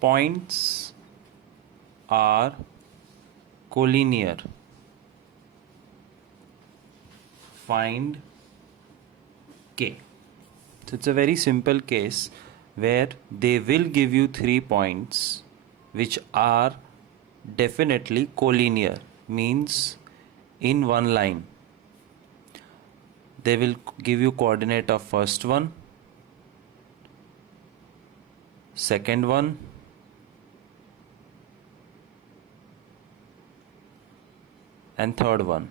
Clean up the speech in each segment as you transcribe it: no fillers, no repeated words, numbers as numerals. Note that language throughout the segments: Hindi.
points are collinear, find k. So it's a very simple case where they will give you 3 points which are definitely collinear, means in one line. They will give you coordinate of first one, second one, and third one.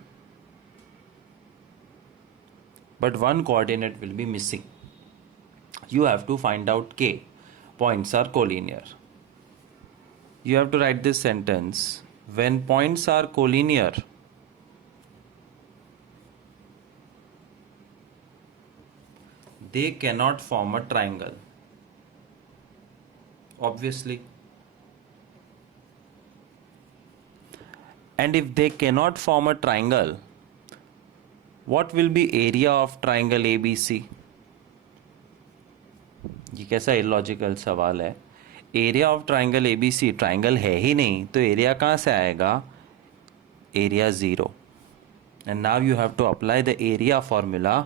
But one coordinate will be missing. You have to find out k. Points are collinear. You have to write this sentence. When points are collinear, they cannot form a triangle. Obviously. And if they cannot form a triangle, what will be area of triangle ABC? ये कैसा इलॉजिकल सवाल है. Area of triangle ABC triangle है ही नहीं, तो एरिया कहाँ से आएगा? Area 0. And now you have to apply the area formula.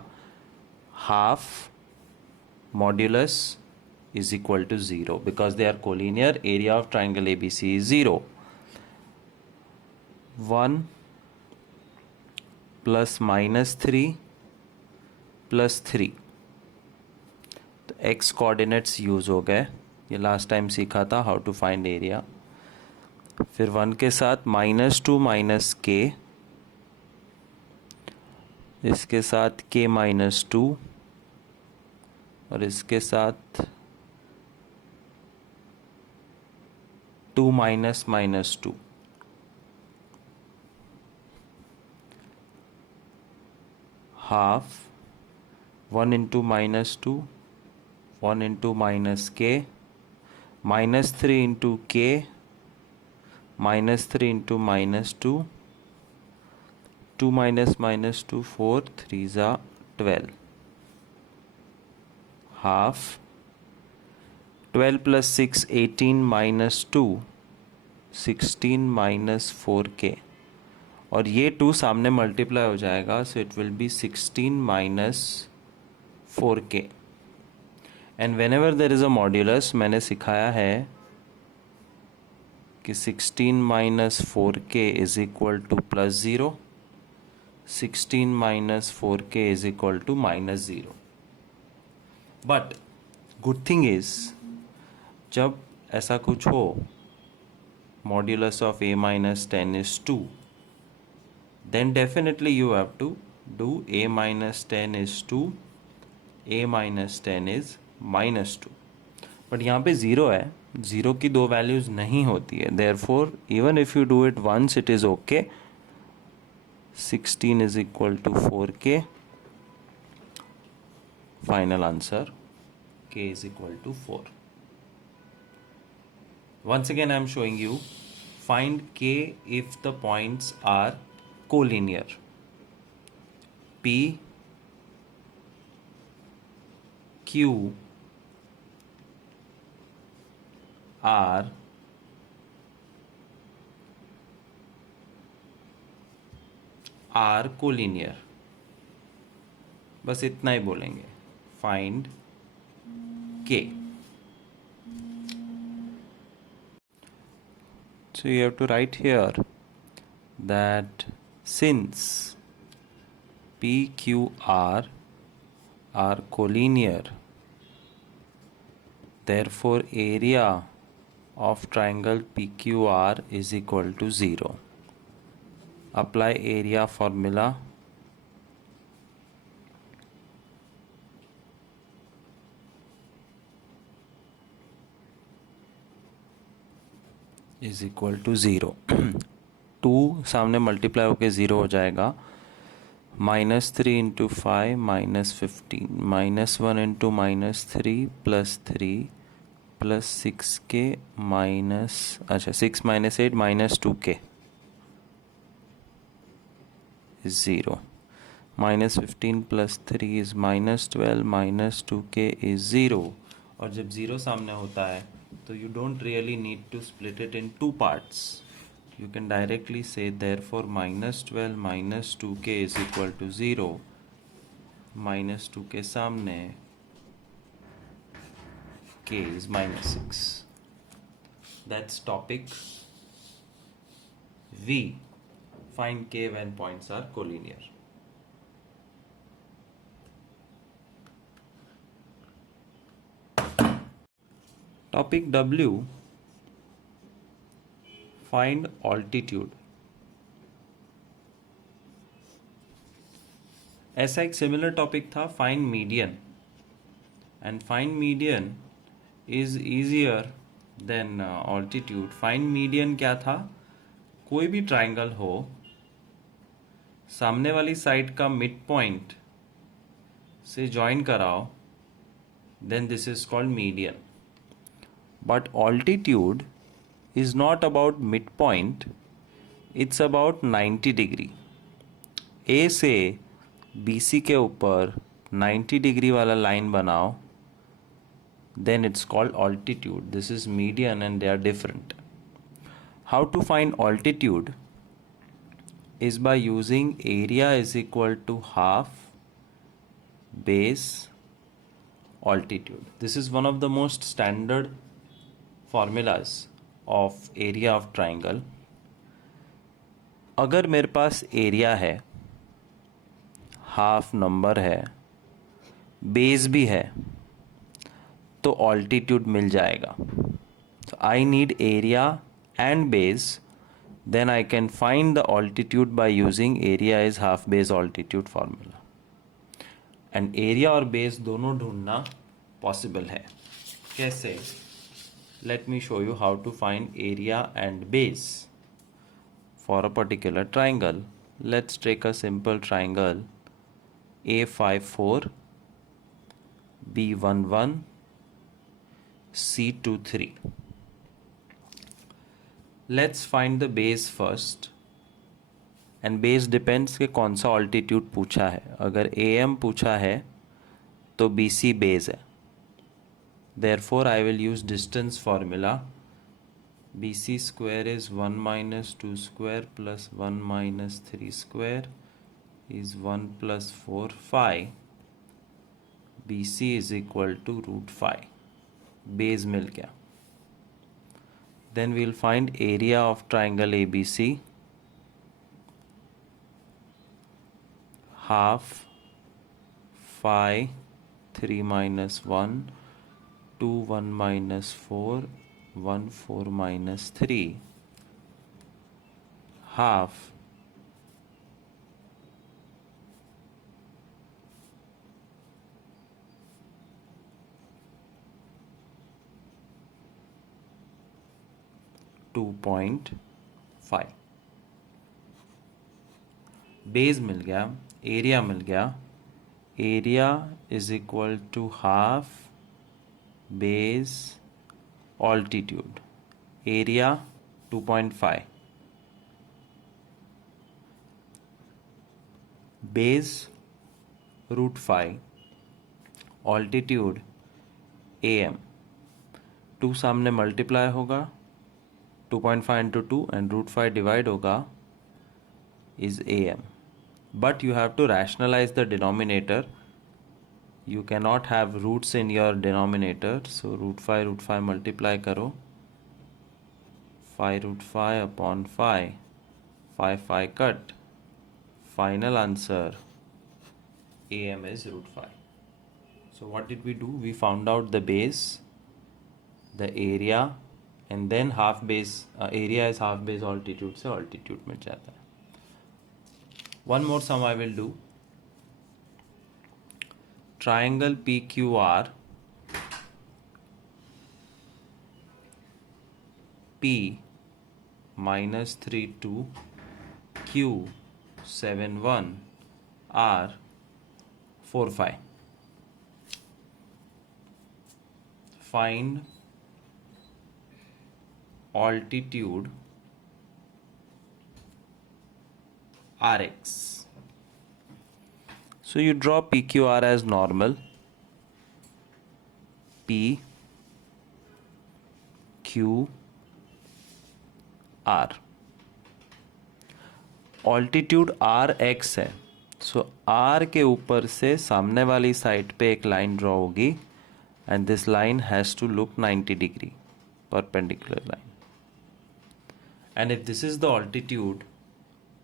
Half modulus is equal to 0 because they are collinear. Area of triangle ABC is 0. 1 plus minus 3 plus 3. तो x coordinates यूज हो गए. ये लास्ट टाइम सीखा था हाउ टू फाइंड एरिया. फिर 1 के साथ -2 माइनस k, इसके साथ k -2 और इसके साथ 2 minus -2. Half 1 into -2, 1 into minus k, -3 into k, -3 into -2, 2 minus -2, 4, 3s are 12. Half 12 plus 6, 18 minus 2, 16 minus 4k. और ये 2 सामने मल्टीप्लाई हो जाएगा, so it will be 16 minus 4k. And when ever there is a modulus, मैंने सिखाया है कि 16 minus 4k is equal to +0, 16 minus 4k is equal to -0. But good thing is, जब ऐसा कुछ हो, modulus of a minus 10 is 2, then definitely you have to do a minus 10 is 2, a minus 10 is -2. But यहाँ पे 0 है, 0 की 2 वैल्यूज़ नहीं होती है. therefore even if you do it once it is okay. 16 is equal to 4k. Final answer, k is equal to 4. Once again I am showing you, find k if the points are collinear. P, Q, R, collinear. बस इतना ही बोलेंगे. Find k. So you have to write here that since P, Q, R are collinear, therefore area of triangle PQR is equal to 0. Apply area formula. Is equal to 0. 2 सामने मल्टीप्लाई होके 0 हो जाएगा. -3 इंटू 5 -15, -1 इंटू -3 +3 +6k अच्छा 6 - 8 -2k is 0. -15 +3 is -12 -2k is 0. और जब 0 सामने होता है So you don't really need to split it in two parts. You can directly say therefore minus 12 minus 2k is equal to 0. minus 2 के सामने k is minus 6. That's topic V. Find k when points are collinear. Topic W. Find altitude. ऐसा एक सिमिलर टॉपिक था find median, and find median is easier than altitude. Find median क्या था? कोई भी ट्राइंगल हो, सामने वाली साइड का मिड पॉइंट से ज्वाइन कराओ, then this is called median. But altitude is not about midpoint, it's about 90 degree. A से BC के ऊपर 90 डिग्री वाला लाइन बनाओ, then it's called altitude. This is median and they are different. How to find altitude is by using area is equal to half base altitude. This is one of the most standard formulas of area of triangle. अगर मेरे पास एरिया है, हाफ नंबर है, बेस भी है, तो ऑल्टीट्यूड मिल जाएगा. So I need area and base, then I can find the altitude by using area is half base altitude formula. And area और base दोनों ढूंढना पॉसिबल है. कैसे? Let me show you how to find area and base for a particular triangle. Let's take a simple triangle A54, B11, C23. Let's find the base first. And base depends कि कौन सा altitude पूछा है. अगर AM पूछा है तो BC base है. Therefore, I will use distance formula. BC square is 1 minus 2 square plus 1 minus 3 square is 1 plus 4 phi. BC is equal to root phi. Base मिल गया. Then we will find area of triangle ABC. Half phi 3 minus 1 2 1 minus 4 1 4 minus 3 half 2.5. Base मिल गया, एरिया मिल गया. Area is equal to half base altitude. Area 2.5, base root 5, altitude AM. 2 सामने मल्टीप्लाई होगा, 2.5 इंटू 2 एंड रूट 5 डिवाइड होगा is AM. But you have to rationalize the denominator. You cannot have roots in your denominator, so root 5 multiply करो, 5 root 5 upon 5, 5 cut. Final answer AM is root 5. So what did we do? We found out the base, the area, and then half base. Area is half base altitude से altitude मिल जाता है. One more sum I will do. Triangle PQR, P minus 3 2, Q 7 1, R 4 5. Find altitude Rx. So you draw PQR as normal. P Q R. Altitude R X है, सो आर के ऊपर से सामने वाली साइड पे एक लाइन ड्रॉ होगी and this line has to look 90 degree, perpendicular line. And if this is the altitude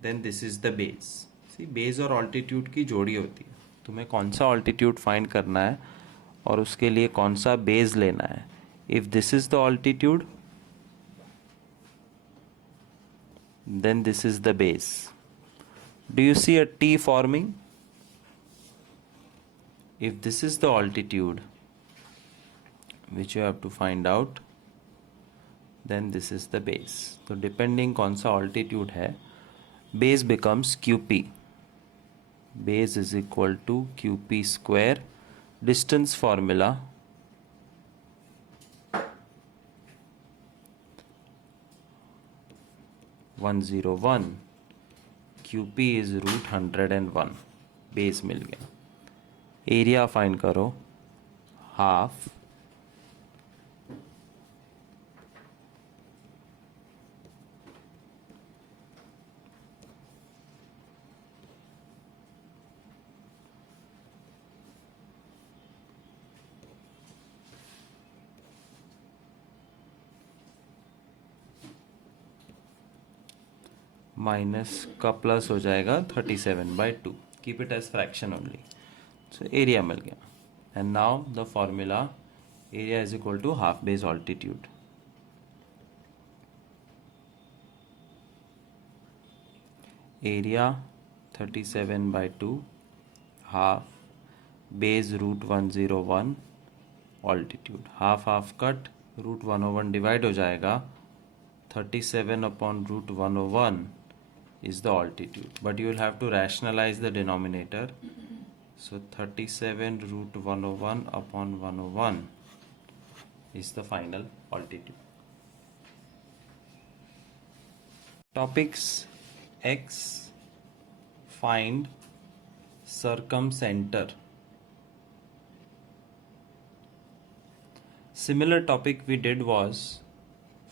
then this is the base. See, base और ऑल्टीट्यूड की जोड़ी होती है. तुम्हें कौन सा ऑल्टीट्यूड फाइंड करना है और उसके लिए कौन सा बेस लेना है. If this is the altitude then this is the base. Do you see a T forming? If this is the altitude which you have to find out, then this is the base. So depending कौन सा altitude है, base becomes QP. Base is equal to QP square. Distance formula (101). QP is √101. Base मिल गया. एरिया फाइंड करो, हाफ माइनस का प्लस हो जाएगा 37/2. Keep it as fraction only. So area मिल गया. And now the formula, area is equal to half base altitude. Area 37/2 half base √101 altitude. Half half cut, √101 divide हो जाएगा. 37/√101 is the altitude, but you will have to rationalize the denominator. So 37√101/101 is the final altitude. Topics X, find circumcenter. Similar topic we did was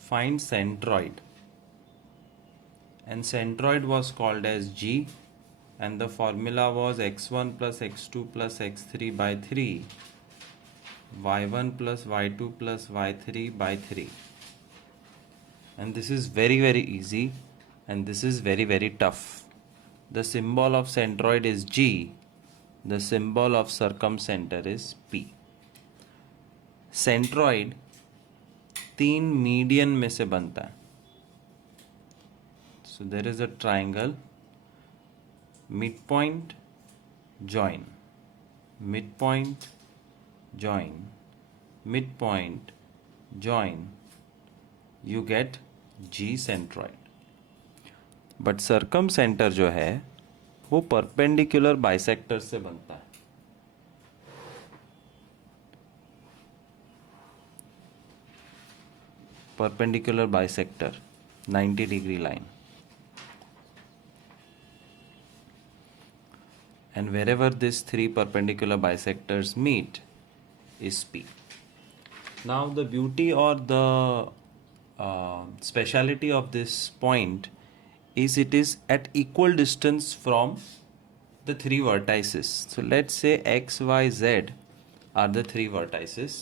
find centroid, and centroid was called as G, and the formula was x1 plus x2 plus x3 by 3, y1 plus y2 plus y3 by 3. And this is very very easy, and this is very very tough. The symbol of centroid is G, the symbol of circumcenter is P. centroid 3 median में से बनता है. So there is a triangle, mid point join, mid point join, mid point join, you get G centroid. But circumcentre जो है वो परपेंडिकुलर बाइसेक्टर से बनता है. perpendicular bisector, 90 degree line, and wherever these 3 perpendicular bisectors meet is P. Now the beauty or the speciality of this point is it is at equal distance from the 3 vertices. So let's say X, Y, Z are the 3 vertices.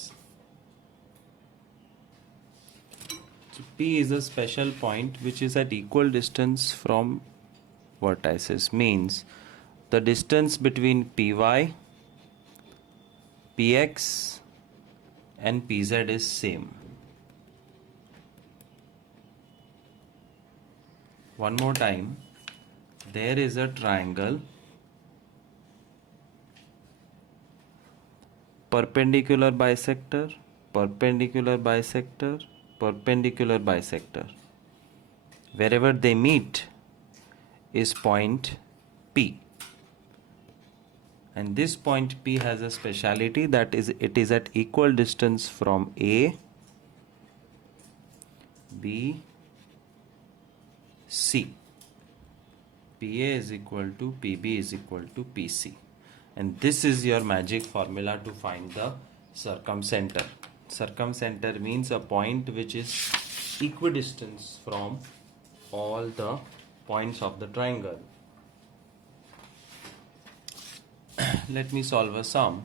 So P is a special point which is at equal distance from vertices, means the distance between PY, PX and PZ is same. One more time, there is a triangle perpendicular bisector, perpendicular bisector, perpendicular bisector. Wherever they meet is point P, and this point P has a speciality, that is it is at equal distance from A, B, C. PA is equal to PB is equal to PC, and this is your magic formula to find the circumcenter. Circumcenter means a point which is equidistant from all the points of the triangle. Let me solve a sum.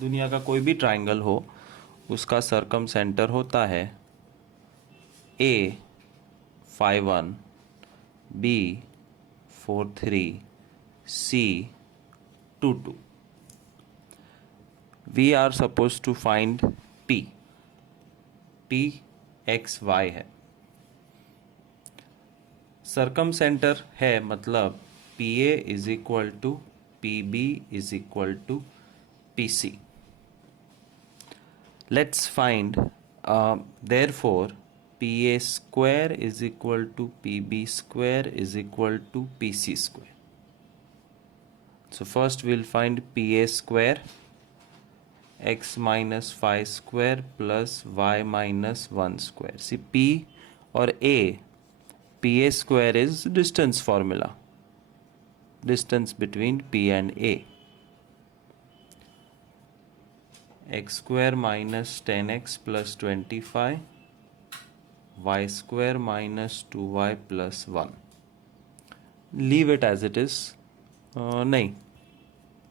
दुनिया का कोई भी ट्राइंगल हो उसका सर्कमसेंटर होता है A 5 1, B 4 3, C 2 2. We are supposed to find P. P x y है. सर्कमसेंटर है मतलब PA is equal to PB is equal to PC. Let's find therefore PA square is equal to PB square is equal to PC square. So first we'll find PA square, x minus 5 square plus y minus 1 square. See P or A, PA square is distance formula, distance between P and A. X square minus 10x plus 25, y square minus 2y plus 1. Leave it as it is. नहीं,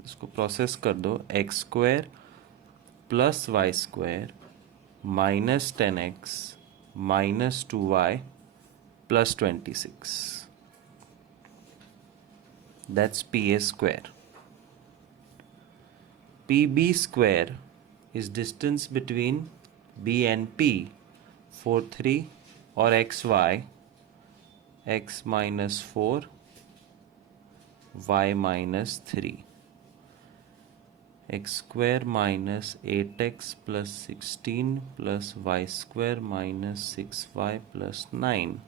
इसको प्रोसेस कर दो. x square plus y square minus 10x minus 2y plus 26. That's PA square. PB square is distance between B and P, 4 3 or xy, x minus 4, y minus 3. X square minus 8x plus 16 plus y square minus 6y plus 9.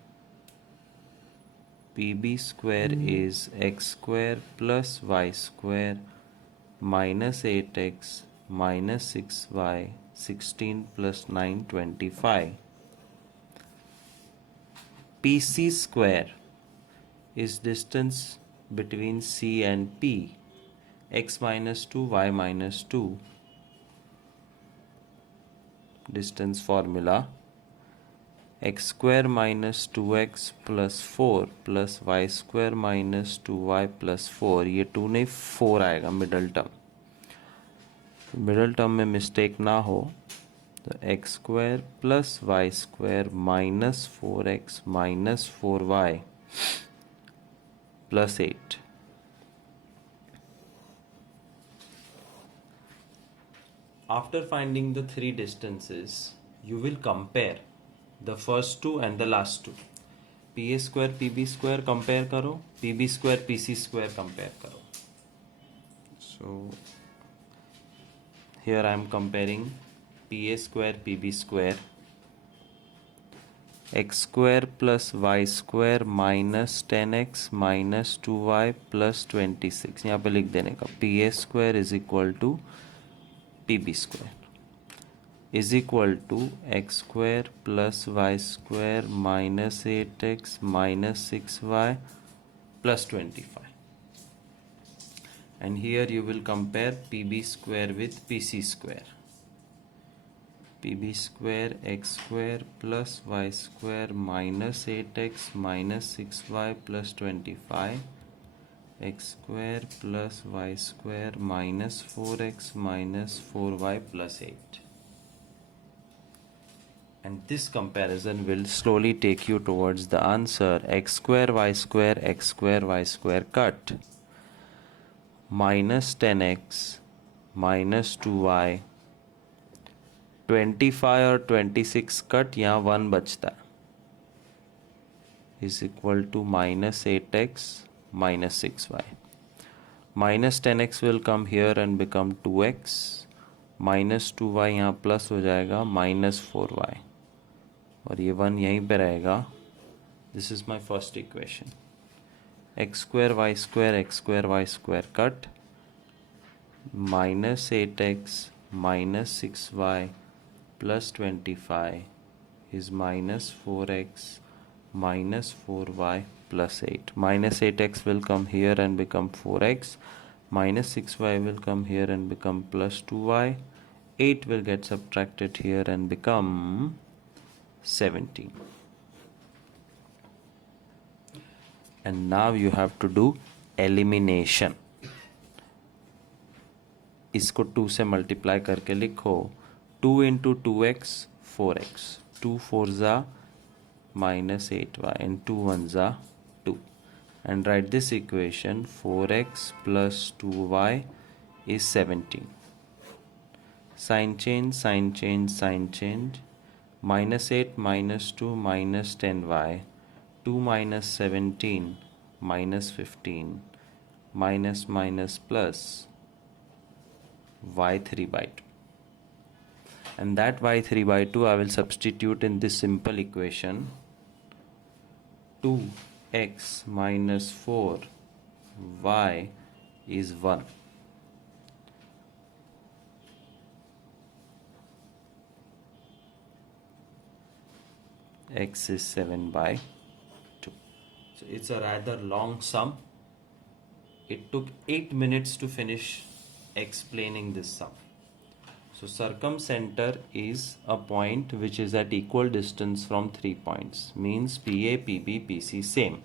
PB square is x square plus y square minus 8x minus 6y 16 plus 9 25. PC square is distance between C and P, x minus 2 y minus 2. Distance formula x square minus 2x plus 4 plus y square minus 2y plus 4. ये 2 नहीं 4 आएगा मिडल टर्म. मिडल टर्म में मिस्टेक ना हो तो x square plus y square minus 4x minus 4y plus 8. After finding the three distances, you will compare the first two and the last two. PA square PB square compare करो, PB square PC square compare करो. So here I am comparing PA square PB square. X square plus y square minus 10x minus 2y plus 26. यहाँ पे लिख देने का PA square is equal to PB square is equal to x square plus y square minus 8x minus 6y plus 25. And here you will compare PB square with PC square. PB square x square plus y square minus 8x minus 6y plus 25. X square plus y square minus 4x minus 4y plus 8. And this comparison will slowly take you towards the answer x square y square cut minus 10x minus 2y 25 और 26 कट यहाँ 1 बचता है is equal to minus 8x minus 6y. Minus 10x will come here and become 2x. Minus 2y यहाँ प्लस हो जाएगा minus 4y. और ये 1 यहीं पे रहेगा. This is my first equation. x square y square cut minus 8x minus 6y plus 25 is minus 4x minus 4y plus 8. Minus 8x will come here and become 4x. Minus 6y will come here and become plus 2y. 8 will get subtracted here and become 17. And now you have to do elimination. इसको 2 से मल्टीप्लाई करके लिखो 2 इंटू 2x 4x 2 4 ज़ा minus 8y and 2 1 ज़ा 2 and write this equation 4x plus 2y is 17. Sign change, sign change, sign change. Minus 8 minus 2 minus 10y 2 minus 17 minus 15 minus minus plus y3 by 2, and that y3 by 2 I will substitute in this simple equation. 2x minus 4y is 1. X is 7 by 2. So it's a rather long sum. It took 8 minutes to finish explaining this sum. So circumcenter is a point which is at equal distance from 3 points. Means PA, PB, PC same.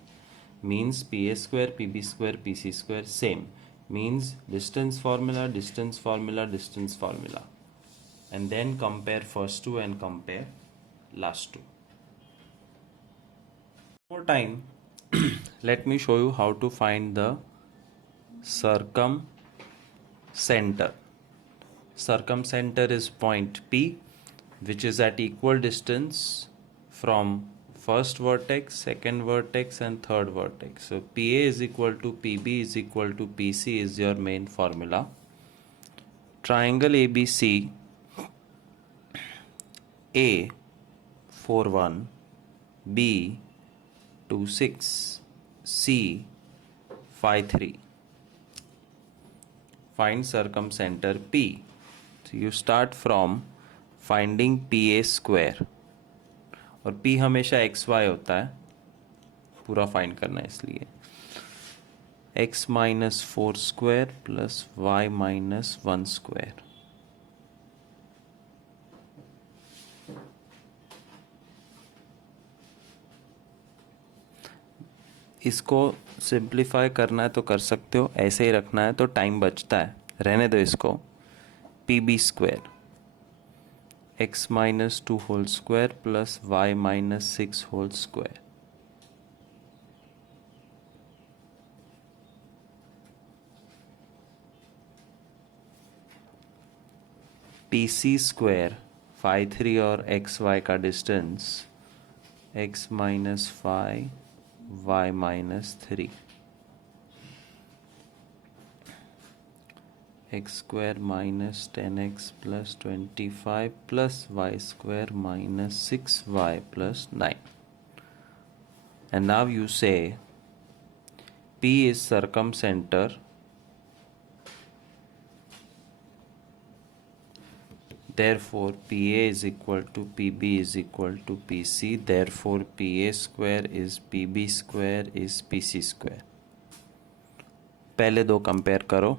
Means PA square, PB square, PC square same. Means distance formula, distance formula, distance formula. And then compare first two and compare last two. More time, let me show you how to find the circumcenter. Circumcenter is point P, which is at equal distance from first vertex, second vertex and third vertex. So PA is equal to PB is equal to PC is your main formula. Triangle ABC, A 4 1, B 2 6, C 5 3. Find circumcenter P. So you start from finding PA square, और P हमेशा XY होता है, पूरा फाइंड करना है इसलिए x minus 4 square plus y minus 1 square. इसको सिंप्लीफाई करना है तो कर सकते हो, ऐसे ही रखना है तो टाइम बचता है, रहने दो इसको. PB square x minus 2 whole square plus y minus 6 whole square. PC square 5 3 और xy का distance x minus 5 y minus 3. x square minus 10x plus 25 plus y square minus 6y plus 9. And now you say P is circumcenter therefore PA is equal to PB is equal to PC, therefore PA square is PB square is PC square. पहले दो कंपेयर करो.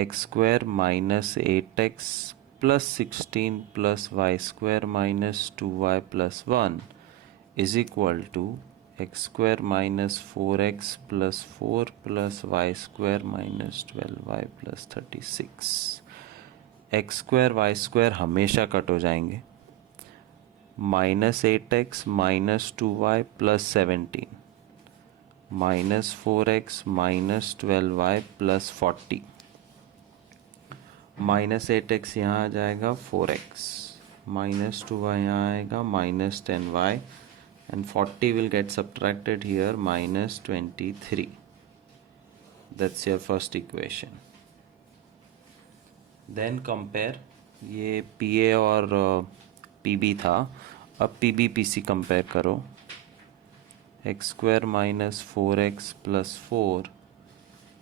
x square minus 8x plus 16 plus y square minus 2y plus 1 is equal to x square minus 4x plus 4 plus y square minus 12y plus 36. x square y square हमेशा कट हो जाएंगे. minus 8x minus 2y plus 17 minus 4x minus 12y plus 40. Minus 8x यहाँ आ जाएगा 4x माइनस 2y यहाँ आएगा minus 10y and 40 will get subtracted here minus 23. That's your first equation. Then compare, ये PA और PB था, अब PB PC कंपेयर करो. x square minus 4x plus 4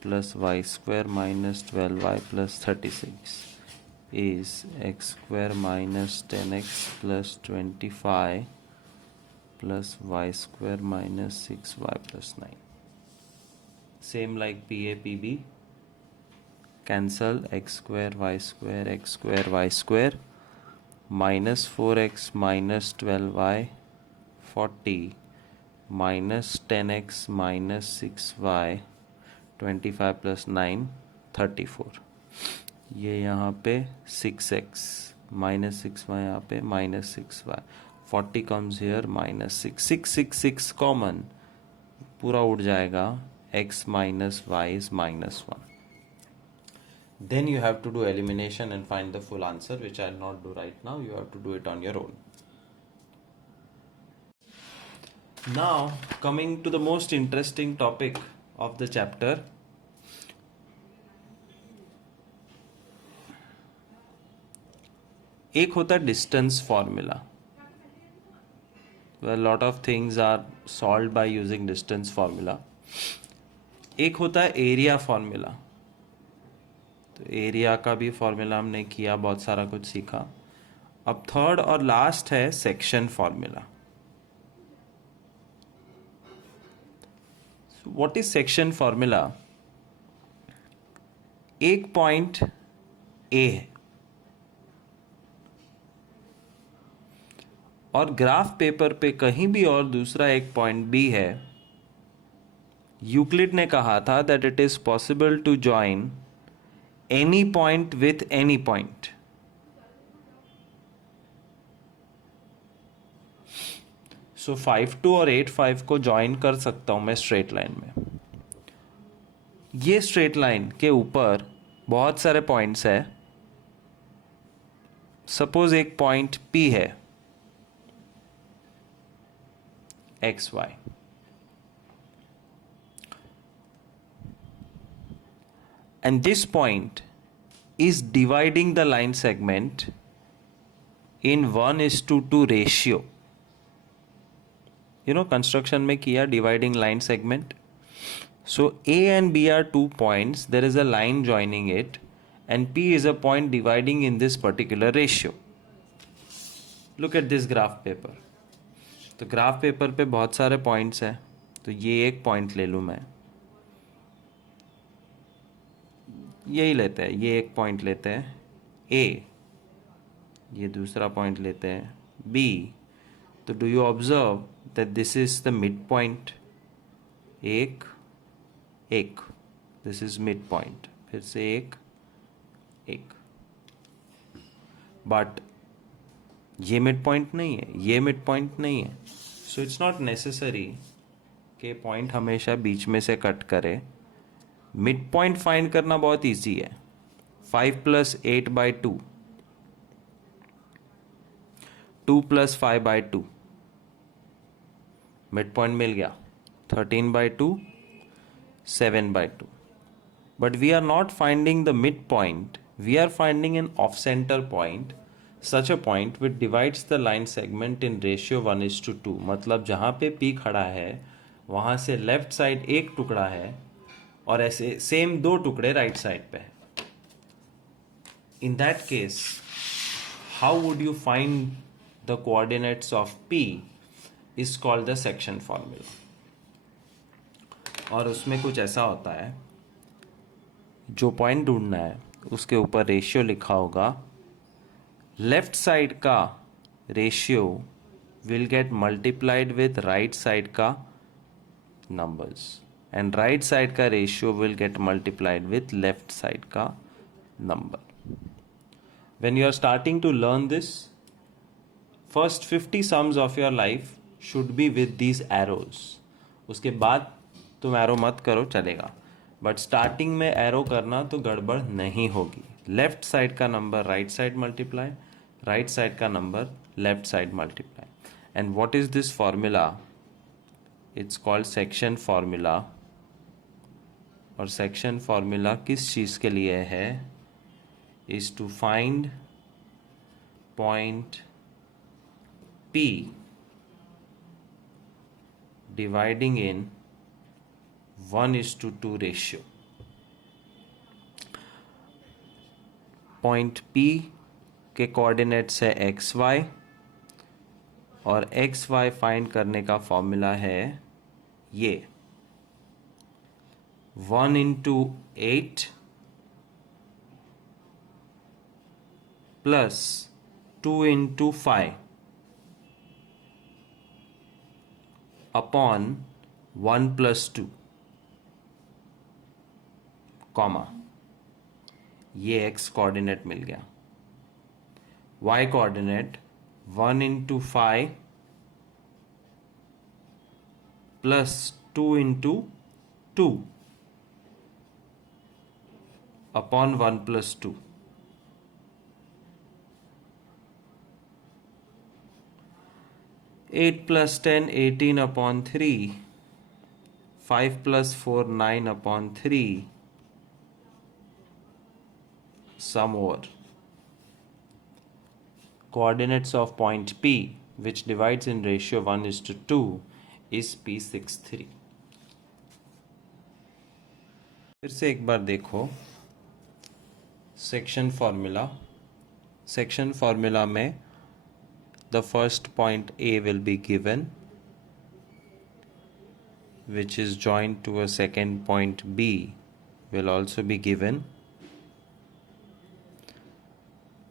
plus y square minus 12y plus 36 is x square minus 10x plus 25 plus y square minus 6y plus 9. Same like PA PB, cancel, x square y square minus 4x minus 12y 40 minus 10x minus 6y 25 plus 9 34। ये यहाँ पे 6x माइनस 6y यहाँ पे minus 6y 40 comes here minus 6 common पूरा उड़ जाएगा, x minus y is minus 1। Then you have to do elimination and find the full answer, which I'll not do right now. You have to do it on your own. Now, coming to the most interesting topic of the chapter. एक होता distance formula. Well, a lot of things are solved by using distance formula. एक होता है area formula. तो एरिया का भी फॉर्मूला हमने किया, बहुत सारा कुछ सीखा। अब थर्ड और लास्ट है section formula. What is section formula? एक पॉइंट ए है और ग्राफ पेपर पे कहीं भी और दूसरा एक पॉइंट बी है। यूक्लिड ने कहा था that it is possible to join any point with any point. So 5 2 और 8 5 को ज्वाइन कर सकता हूं मैं स्ट्रेट लाइन में। ये स्ट्रेट लाइन के ऊपर बहुत सारे पॉइंट्स है। सपोज एक पॉइंट P है x y, and this point is dividing the line segment in 1:2 ratio. You know, construction में किया dividing line segment. So A and B are 2 points. There is a line joining it, and P is a point dividing in this particular ratio. Look at this graph paper. तो ग्राफ पेपर पे बहुत सारे पॉइंट्स हैं, तो ये एक पॉइंट ले लूँ मैं, यही लेते हैं, ये एक पॉइंट लेते हैं ए, ये दूसरा पॉइंट लेते हैं बी। तो do you observe that this is the mid point, एक एक, दिस इज मिड पॉइंट, फिर से एक एक। बट ये मिड पॉइंट नहीं है, ये मिड पॉइंट नहीं है। सो इट्स नॉट नेसेसरी कि पॉइंट हमेशा बीच में से कट करे। मिड पॉइंट फाइंड करना बहुत इजी है। 5 + 8/2, 2 + 5/2, मिड पॉइंट मिल गया। 13/2, 7/2। But we are not finding the midpoint. We are finding an off-center point, such a point which divides the line segment in ratio 1:2। मतलब जहाँ पे P खड़ा है वहाँ से लेफ्ट साइड एक टुकड़ा है और ऐसे सेम 2 टुकड़े राइट साइड पे है। In that case how would you find the coordinates of P is called the section formula. और उसमें कुछ ऐसा होता है, जो पॉइंट ढूंढना है उसके ऊपर रेशियो लिखा होगा, लेफ्ट साइड का ratio will get multiplied with right side का नंबर्स, and right side का ratio will get multiplied with left side का number. When you are starting to learn this, first 50 sums of your life should be with these arrows. उसके बाद तुम एरो मत करो चलेगा, बट स्टार्टिंग में एरो करना तो गड़बड़ नहीं होगी। लेफ्ट साइड का number right side multiply, right side का number left side multiply. And what is this formula? It's called section formula. और सेक्शन फॉर्मूला किस चीज़ के लिए है? Is to find point P dividing in 1:2 ratio. Point P के कोऑर्डिनेट्स है एक्स वाई, और एक्स वाई फाइंड करने का फॉर्मूला है ये 1 × 8 plus 2 into phi upon 1 plus 2 comma, ये x कोऑर्डिनेट मिल गया, y coordinate 1 into phi plus 2 into 2 upon 1 plus 2. Eight plus 10, 18 upon 3. 5 plus 4, 9 upon 3. Sum over. Coordinates of point P, which divides in ratio 1:2, is P63. फिर से एक बार देखो सेक्शन फार्मूला में the first point A will be given, which is joined to a second point B will also be given.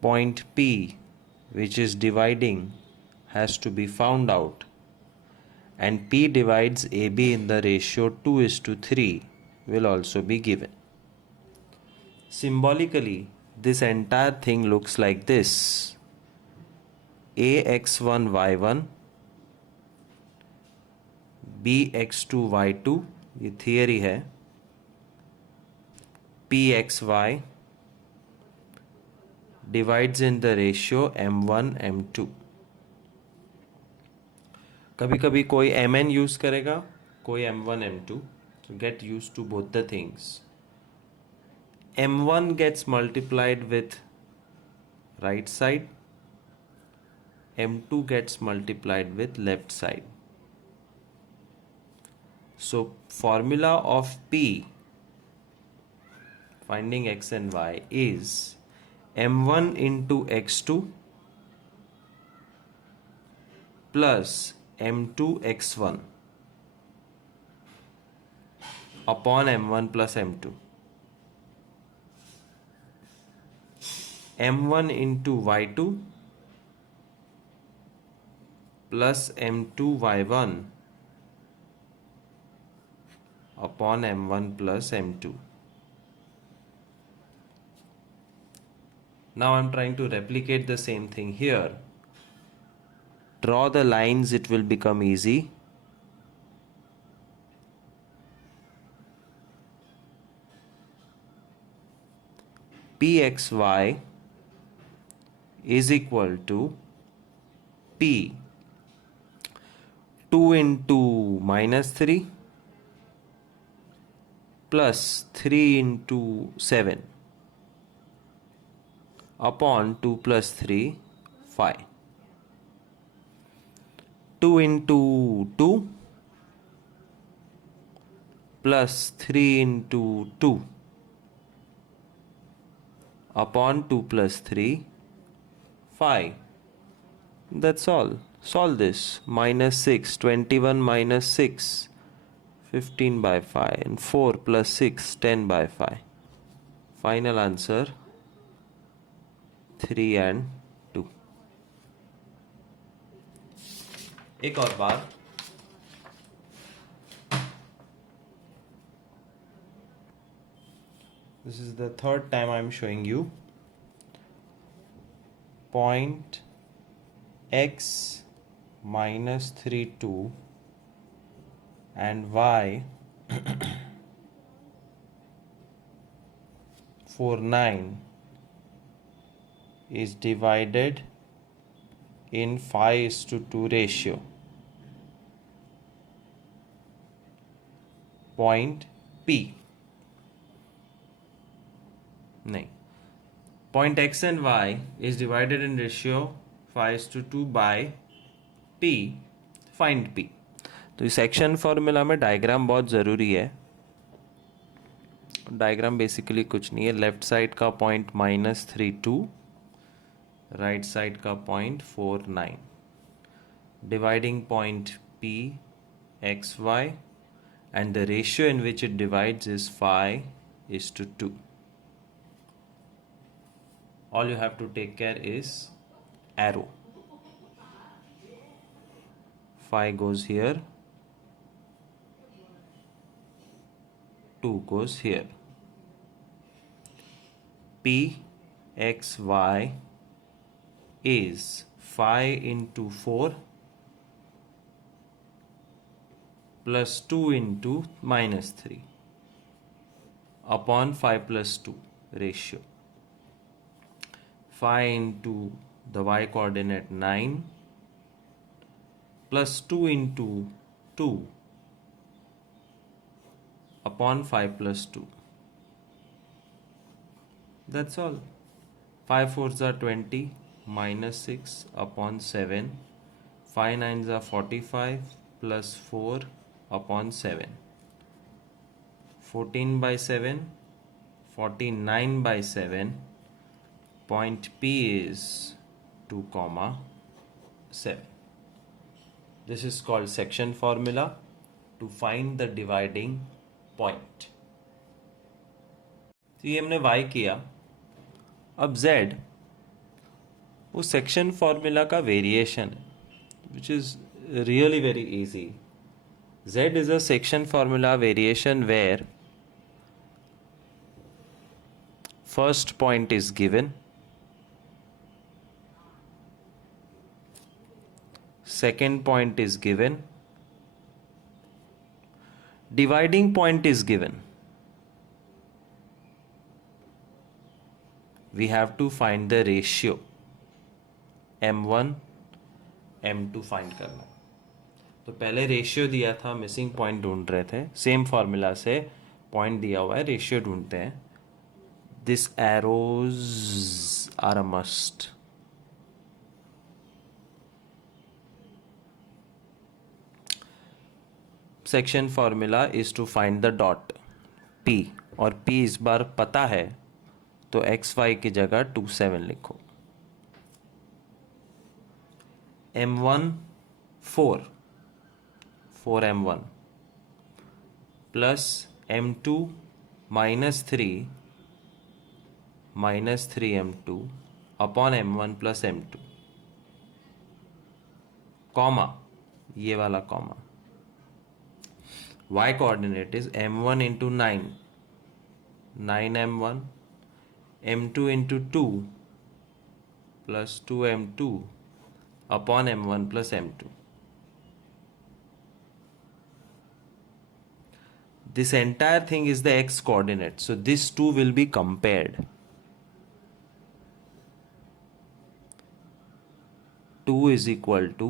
Point P, which is dividing, has to be found out, and P divides AB in the ratio 2:3 will also be given. Symbolically, this entire thing looks like this: ax1 y1 bx2 y2, ये थियरी है, pxy divides in the ratio m1 m2. कभी कभी कोई mn यूज करेगा, कोई m1 m2, so get used to both the things. m1 gets multiplied with right side, m2 gets multiplied with left side. So formula of P finding x and y is m1 into x2 plus m2 x1 upon m1 plus m2. m1 into y2 plus m2 y1 upon m1 plus m2. Now I'm trying to replicate the same thing here. Draw the lines, it will become easy. Pxy is equal to P 2 into -3 plus 3 into 7 upon 2 plus 3 5. 2 into 2 plus 3 into 2 upon 2 plus 3 5. That's all. Solve this. -6, 21 minus 6, 15 by 5, and 4 plus 6, 10 by 5. Final answer 3 and 2. एक और बार, this is the third time I am showing you. Point x minus 3 2 and y 4 9 is divided in 5:2 ratio. Point P, नहीं, point x and y is divided in ratio 5:2 by P. Find P. तो इस सेक्शन फॉर्मूला में डायग्राम बहुत ज़रूरी है. डायग्राम बेसिकली कुछ नहीं है. लेफ्ट साइड का पॉइंट -32, राइट साइड का point 4 9, dividing point P x y, and the ratio in which it divides is 5:2. all you have to take care is arrow. 5 goes here, 2 goes here. P x y is 5 into 4 plus 2 into minus 3 upon 5 plus 2 ratio. 5 into the y coordinate 9 plus 2 into 2 upon 5 plus 2. That's all. 5 fours are 20 minus 6 upon 7. 5 nines are 45 plus 4 upon 7. 14 by 7, 49 by 7. Point P is 2 comma 7. This is called section formula to find the dividing point. तो ये हमने y किया. अब z वो सेक्शन फॉर्मूला का वेरिएशन है, which is really very easy. z is a section formula variation where first point is given, second point is given, dividing point is given. We have to find the ratio m1 m2 find करना. तो पहले रेशियो दिया था, मिसिंग पॉइंट ढूंढ रहे थे. सेम फार्मूला से पॉइंट दिया हुआ है, रेशियो ढूंढते हैं. This arrows are a must. Section formula is to find the dot p, और p इस बार पता है तो एक्स वाई की जगह 2 7 लिखो. m1 4 m1 plus m2 minus 3 m2 upon m1 plus m2, comma, ये वाला comma. y coordinate is m1 into 9 m1, m2 into 2 plus 2m2 upon m1 plus m2. This entire thing is the x coordinate, so these two will be compared. 2 is equal to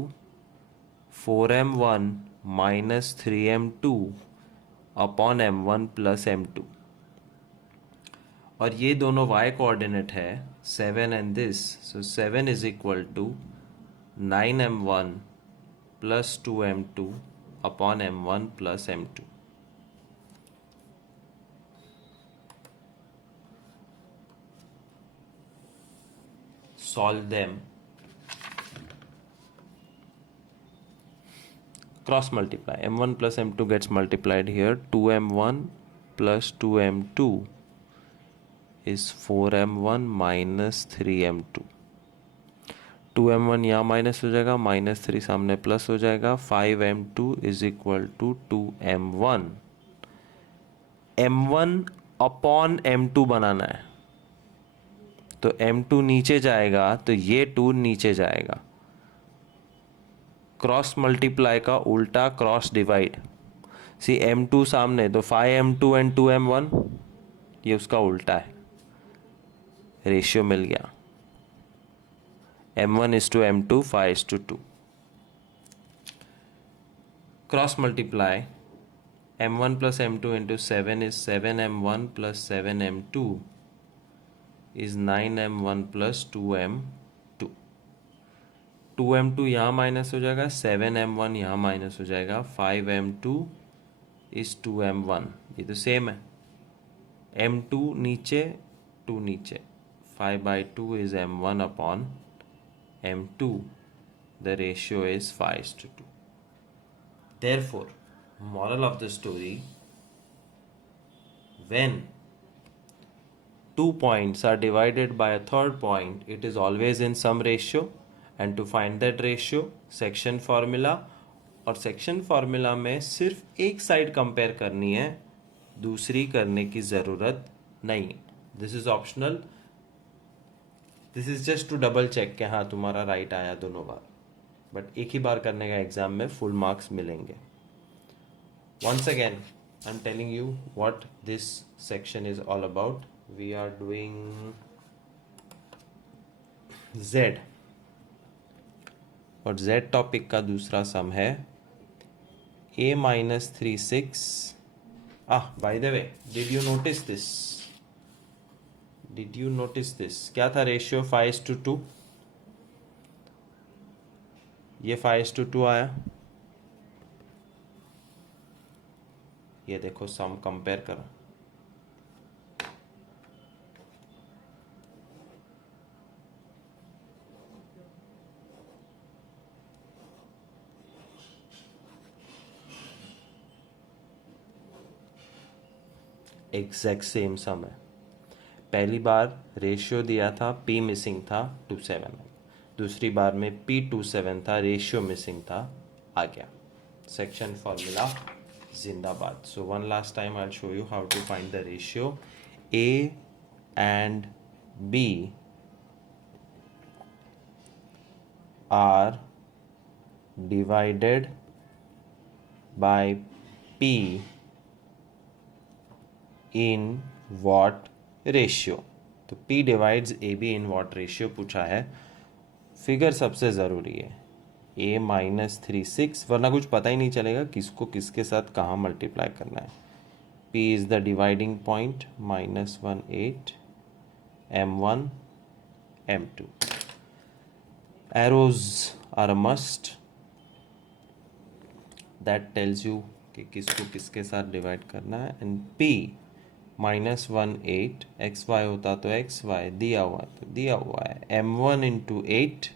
4m1 minus 3m2 upon m1 plus m2. और ये दोनों y कोऑर्डिनेट है 7 and this, so 7 is equal to 9m1 plus 2m2 upon m1 plus m2. Solve them. Cross multiply. m1 plus m2 gets multiplied here. 2m1 plus 2m2 is 4m1 minus 3m2. 2m1 यहाँ माइनस हो जाएगा, माइनस 3 सामने प्लस हो जाएगा. 5m2 is equal to 2m1. m1 upon m2 बनाना है, तो m2 नीचे जाएगा तो ये 2 नीचे जाएगा. क्रॉस मल्टीप्लाई का उल्टा क्रॉस डिवाइड. सी m2 सामने तो 5m2 एंड 2m1, ये उसका उल्टा है. रेशियो मिल गया. m1 is to m2, 5 is to 2. Cross multiply. m1 plus m2 into 7 is 7m1 plus 7m2 is 9m1 plus 2m2. 2m2 यहाँ माइनस हो जाएगा, 7m1 यहाँ माइनस हो जाएगा. 5m2 is 2m1, ये तो सेम है. m2 नीचे, 2 नीचे. 5 by 2 is m1 upon m2. The ratio is 5 to 2. Therefore, moral of the story, when two points are divided by a third point, it is always in some ratio. And to find that ratio, section formula, और सेक्शन फार्मूला में सिर्फ एक साइड कंपेयर करनी है, दूसरी करने की ज़रूरत नहीं. This is optional. This is just to double check कि हाँ तुम्हारा राइट आया दोनों बार, बट एक ही बार करने का एग्जाम में फुल मार्क्स मिलेंगे. Once again, I'm telling you what this section is all about. We are doing Z. और Z टॉपिक का दूसरा सम है a minus 36. By the way, did you notice this? Did you notice this? क्या था रेशियो? 5:2. ये 5:2 आया. ये देखो सम कंपेयर करो. एग्जैक्ट सेम सम है. पहली बार रेशियो दिया था, पी मिसिंग था 27. दूसरी बार में P27 था, रेशियो मिसिंग था, आ गया. सेक्शन फॉर्मूला जिंदाबाद. So one last time I will show you how to find the ratio. A and B are divided by P in what ratio? तो P divides AB in what ratio पूछा है. फिगर सबसे ज़रूरी है. A माइनस 36, वरना कुछ पता ही नहीं चलेगा किसको किसके साथ कहाँ मल्टीप्लाई करना है. P is the dividing point. -1 8 M1 M2. Arrows are a must. That tells you कि किसको किसके साथ डिवाइड करना है. एंड P -1 8 XY होता तो XY दिया हुआ तो दिया हुआ है. M1 into 8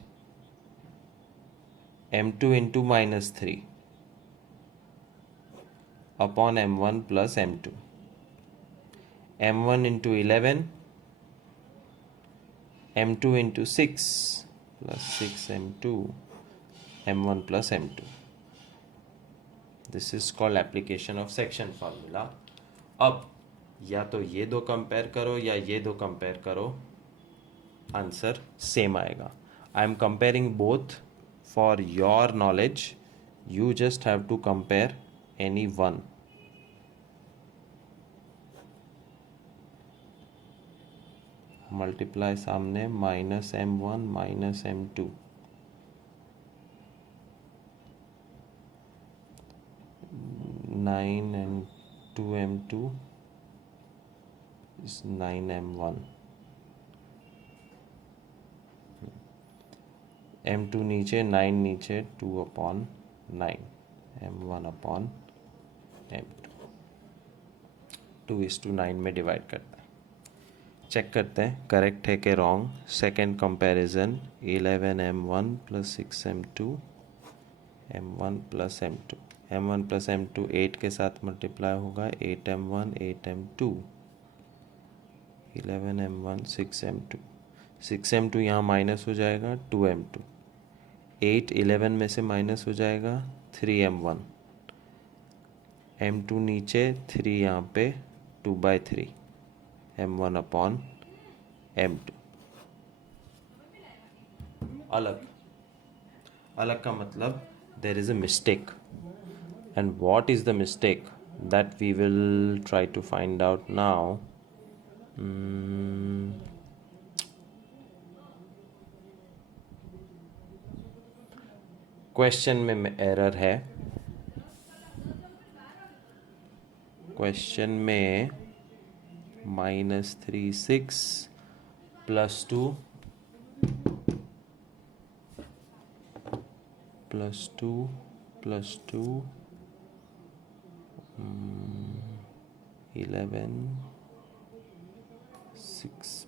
M2 into -3 upon M1 plus M2. M1 into 11 M2 into 6 plus 6 M2 M1 plus M2. This is called application of section formula. अब या तो ये दो कंपेयर करो या ये दो कंपेयर करो, आंसर सेम आएगा. I am comparing both for your knowledge. You just have to compare any one. Multiply सामने -M1 -M2. Nine and 2M2 is 9M1. M2 नीचे 9 नीचे 2 अपॉन 9 M1 अपॉन M2. 2:9 में डिवाइड करता है. चेक करते हैं करेक्ट है कि wrong. Second comparison 11M1 plus 6M2 M1 plus M2. M1 plus M2 8 के साथ मल्टीप्लाई होगा. 8M1 8M2 11M1 6M2. 6M2 यहाँ माइनस हो जाएगा 2M2. 8 11 में से माइनस हो जाएगा 3M1. M2 नीचे 3 यहाँ पे 2/3 M1 अपॉन M2. अलग अलग का मतलब there is a mistake. And what is the mistake? That we will try to find out now. Question में एरर है. क्वेश्चन में -36 +2 11 6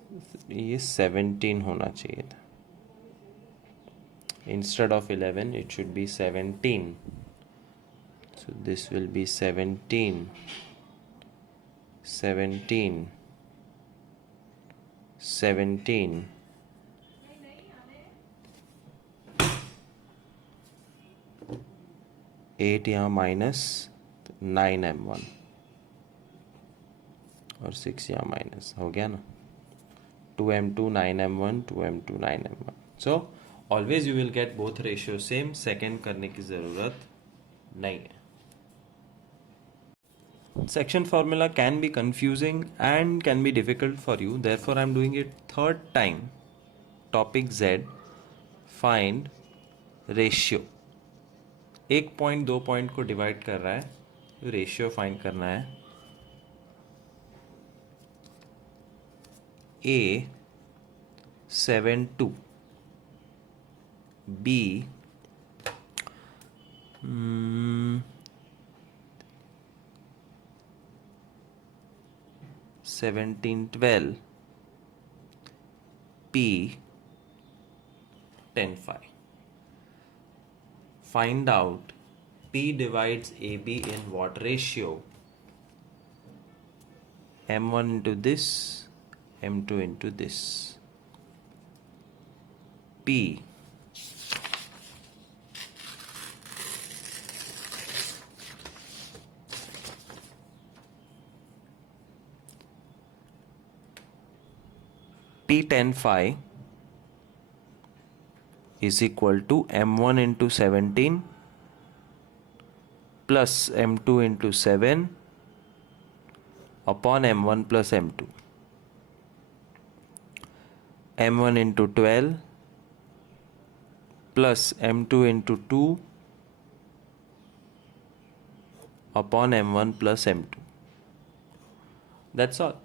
ये 17 होना चाहिए था. Instead of 11 it should be 17. So this will be 17 17 8 यहाँ माइनस 9m1 और 6 यहाँ माइनस हो गया ना 2m2 9m1 2m2 9m1. So always you will get both ratios same. Second करने की ज़रूरत नहीं है. Section formula can be confusing and can be difficult for you. Therefore I am doing it third time. Topic Z. Find ratio. एक पॉइंट दो पॉइंट को डिवाइड कर रहा है, रेशियो फाइंड करना है. A 7 2 B 17 12 P 10 5. Find out P divides AB in what ratio? M1 into this, M2 into this. P P 10 5 is equal to M1 into 17 plus M2 into 7 upon M1 plus M2. M1 into 12 plus M2 into 2 upon M1 plus M2. That's all.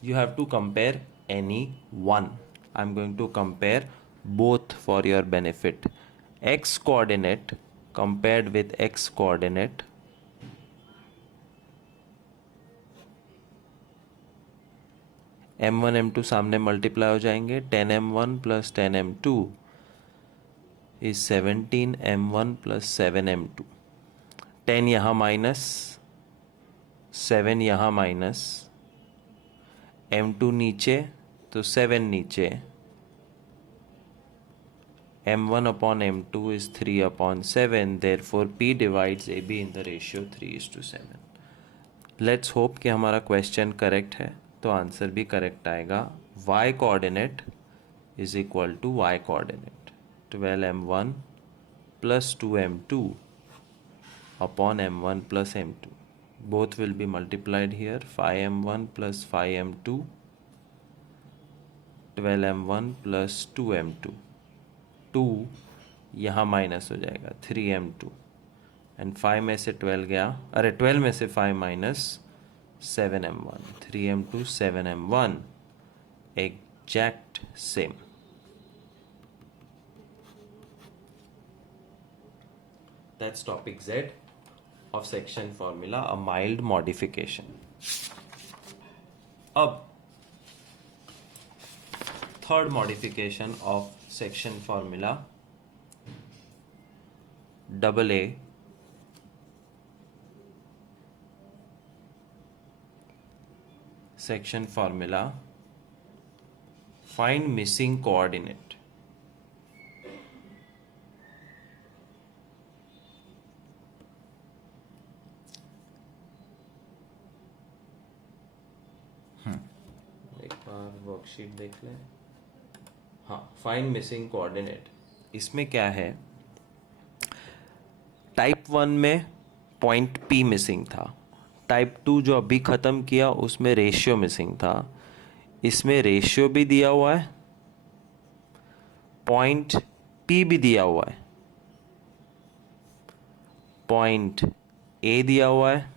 You have to compare any one. I'm going to compare both for your benefit. X coordinate compared with X coordinate. M1 M2 सामने मल्टीप्लाई हो जाएंगे. 10m1 plus 10m2 is 17m1 plus 7m2. 10 यहाँ माइनस, 7 यहाँ माइनस, M2 नीचे तो 7 नीचे. M1 upon M2 is 3 upon 7. Therefore P divides AB in the ratio 3:7. Let's hope कि हमारा क्वेश्चन करेक्ट है, तो आंसर भी करेक्ट आएगा. Y coordinate is equal to Y coordinate 12m1 plus 2m2 upon m1 plus m2. Both will be multiplied here. 5m1 plus 5m2 12m1 plus 2m2. 2 यहाँ माइनस हो जाएगा 3m2 एंड 5 में से 12 गया, अरे 12 में से 5 minus 7m1. 3m2 7m1 exact same. That's topic Z of section formula, a mild modification. अब third modification of section formula, double A section formula, find missing coordinate. एक बार वर्कशीट देख लें. हाँ, फाइंड मिसिंग कोऑर्डिनेट. इसमें क्या है, टाइप 1 में पॉइंट P मिसिंग था. टाइप 2 जो अभी ख़त्म किया उसमें रेशियो मिसिंग था. इसमें रेशियो भी दिया हुआ है, पॉइंट P भी दिया हुआ है, पॉइंट A दिया हुआ है,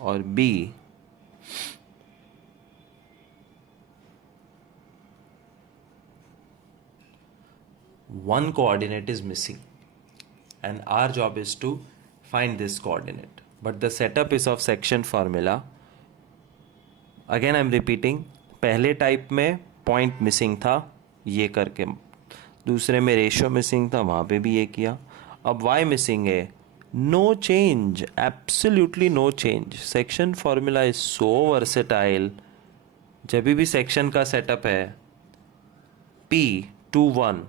और B one coordinate is missing and our job is to find this coordinate. But the setup is of section formula. Again I am repeating, पहले टाइप में पॉइंट मिसिंग था ये करके, दूसरे में रेशियो मिसिंग था वहाँ पे भी ये किया. अब y मिसिंग है, No change, absolutely no change. Section formula is so versatile. जब भी सेक्शन का सेटअप है, P टू 1,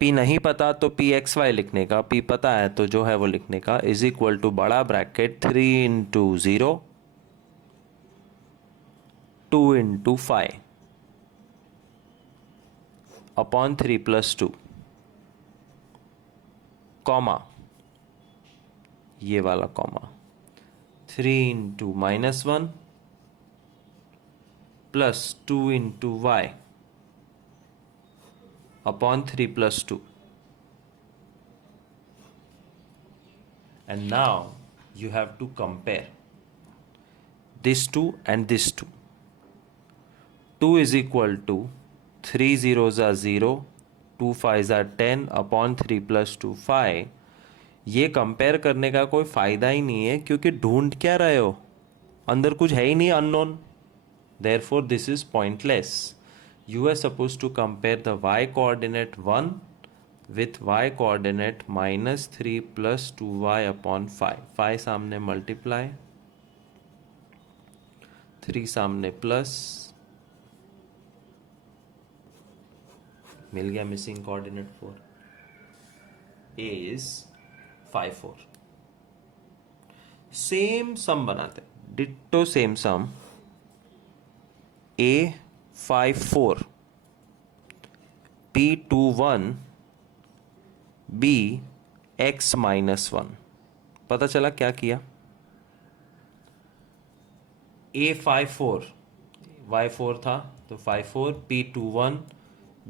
P नहीं पता तो P एक्स वाई लिखने का, P पता है तो जो है वो लिखने का, इज इक्वल टू बड़ा bracket 3 into 0 2 into 5 upon 3 plus 2 comma, ये वाला comma, 3 into -1 plus 2 into y upon 3 plus 2. And now you have to compare this 2 and this 2. 2 is equal to 3 zeros are 0, 2 5s are 10 upon 3 plus 2 5. ये कंपेयर करने का कोई फ़ायदा ही नहीं है, क्योंकि ढूंढ क्या रहे हो, अंदर कुछ है ही नहीं unknown. Therefore this is pointless. You are supposed to compare the y coordinate 1 with y coordinate -3 plus 2y upon 5. 5 सामने मल्टीप्लाई, 3 सामने प्लस, मिल गया missing coordinate 4. A is 5 4. Same sum बनाते, ditto same sum. A 5 4, P 2 1, B x -1. पता चला क्या किया, A 5 4, Y 4 था तो 5 4, P 2 1,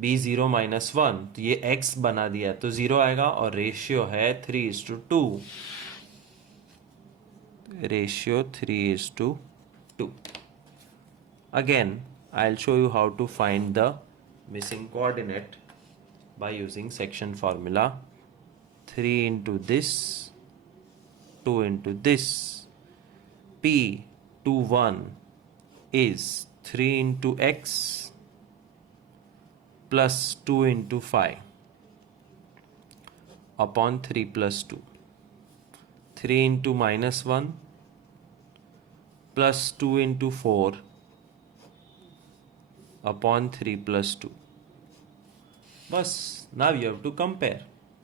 B 0 -1, तो ये x बना दिया तो 0 आएगा, और रेशियो है 3:2. Ratio 3:2. Again, I'll show you how to find the missing coordinate by using section formula. 3 into this, 2 into this. P 2 1 is 3 into x plus 2 into 5 upon 3 plus 2. 3 into -1 plus 2 into 4 upon 3 plus 2. बस, now you have to compare,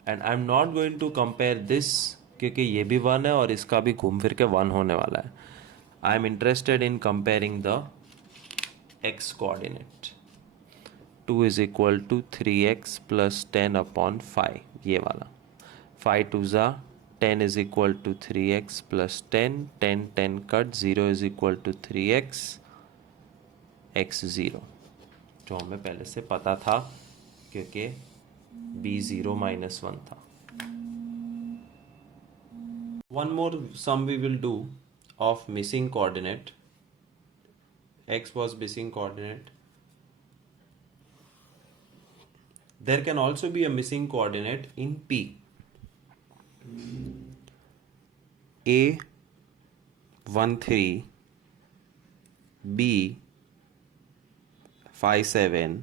and I'm not going to compare this क्योंकि ये भी 1 है और इसका भी घूम फिर के 1 होने वाला है. I am interested in comparing the x coordinate. 2 is equal to 3x plus 10 upon 5, ये वाला. 5 2s are 10 is equal to 3x plus 10, 10 10 cut, 0 is equal to 3x, x 0, जो हमें पहले से पता था क्योंकि b 0 -1 था. One more sum we will do of missing coordinate. X was missing coordinate. There can also be a missing coordinate in P. A 1 3, B 5 7,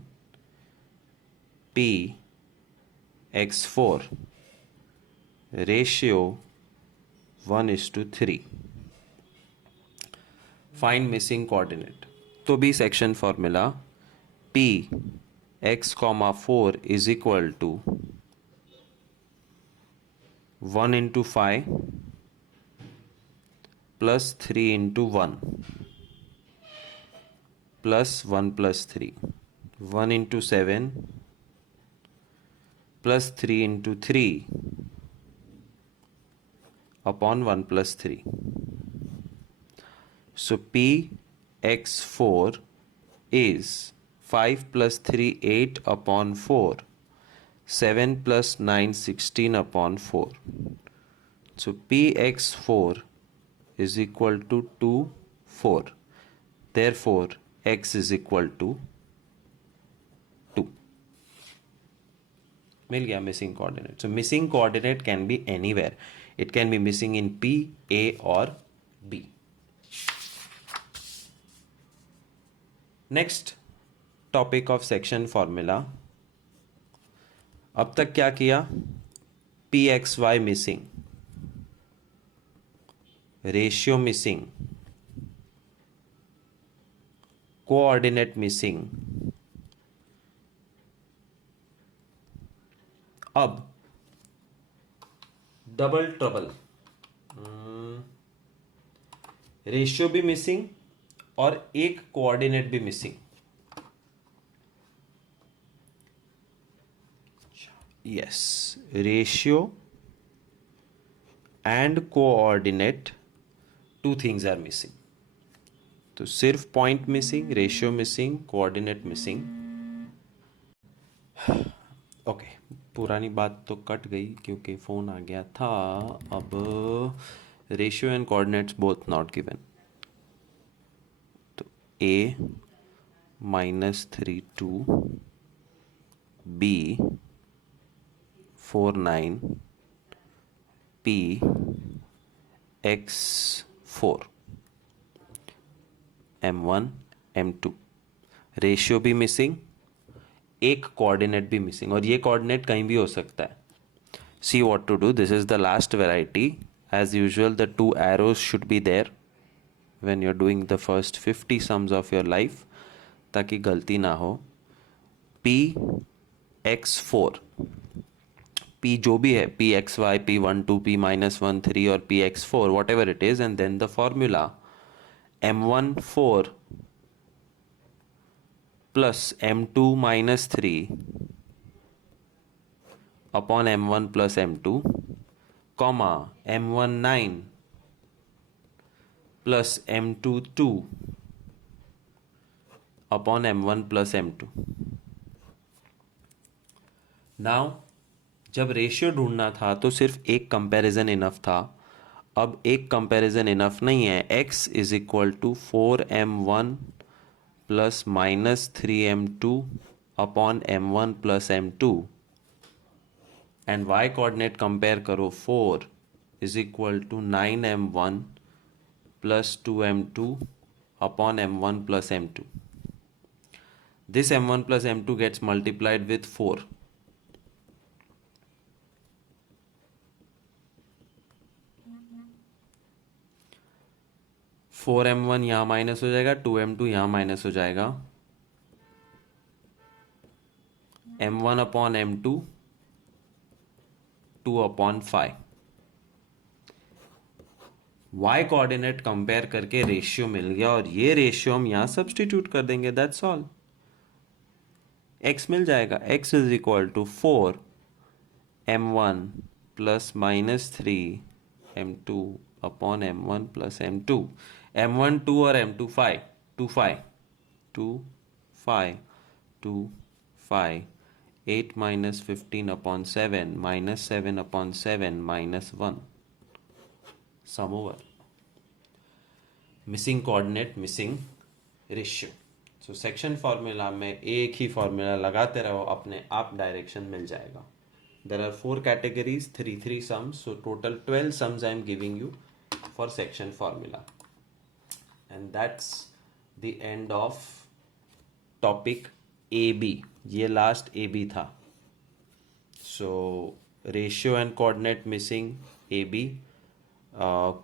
P x 4, ratio 1:3. Find missing coordinate. तो भी section formula, P x, 4 is equal to 1 into 5 plus 3 into 1 plus 1 plus 3, 1 into 7 plus 3 into 3 upon 1 plus 3. So P x 4 is 5 plus 3 8 upon 4, 7 plus 9 16 upon 4. So P x 4 is equal to 2 4. Therefore x is equal to 2. मिल गया missing coordinate. So missing coordinate can be anywhere. It can be missing in P, A or B. Next topic of section formula. अब तक क्या किया, P x y missing, ratio missing, coordinate missing. अब डबल ट्रबल, रेशियो भी मिसिंग और एक कोऑर्डिनेट भी missing. Yes, ratio and coordinate, two things are missing. तो सिर्फ point missing, ratio missing, coordinate missing. Okay, पुरानी बात तो कट गई क्योंकि फ़ोन आ गया था. अब ratio and coordinates both not given. तो A -32, B 49, P x4, m1 m2. Ratio भी मिसिंग, एक कोऑर्डिनेट भी मिसिंग, और ये कोऑर्डिनेट कहीं भी हो सकता है. See what to do. This is the last variety. As usual the 2 arrows should be there when you're doing the first 50 sums of your life, ताकि गलती ना हो. p x4, p जो भी है, p x y, p 1 2, p -1 3 और p x4, whatever it is, and then the formula m1 4 plus m2 -3 upon m1 plus m2, comma m1 9 plus m2 2 upon m1 plus m2. Now जब रेशियो ढूंढना था तो सिर्फ एक कंपैरिजन इनफ था. अब एक कंपैरिजन इनफ नहीं है. x is equal to 4m1 plus -3m2 upon m1 plus m2, and y coordinate compare करो. 4 is equal to 9m1 plus 2m2 upon m1 plus m2. This m1 plus m2 gets multiplied with 4. Four m1 यहाँ माइनस हो जाएगा, 2m2 यहाँ माइनस हो जाएगा. m1 upon m2 2 upon 5. y coordinate compare करके रेशियो मिल गया, और ये रेशियो हम यहाँ सब्सटीट्यूट कर देंगे. That's all. x मिल जाएगा. x is equal to 4 m1 plus -3 m2 upon m1 plus m2. m1 2 और m2 5, 2 5, 2 5, 2 5, 8 minus 15 upon 7 minus 7 upon 7 minus 1. Sum over. Missing coordinate, missing ratio. So section formula में एक ही formula लगाते रहो, अपने आप direction मिल जाएगा. There are 4 categories, 3 sums. So total 12 sums I am giving you for section formula. And that's the end of topic AB. ये last AB था. So ratio and coordinate missing AB,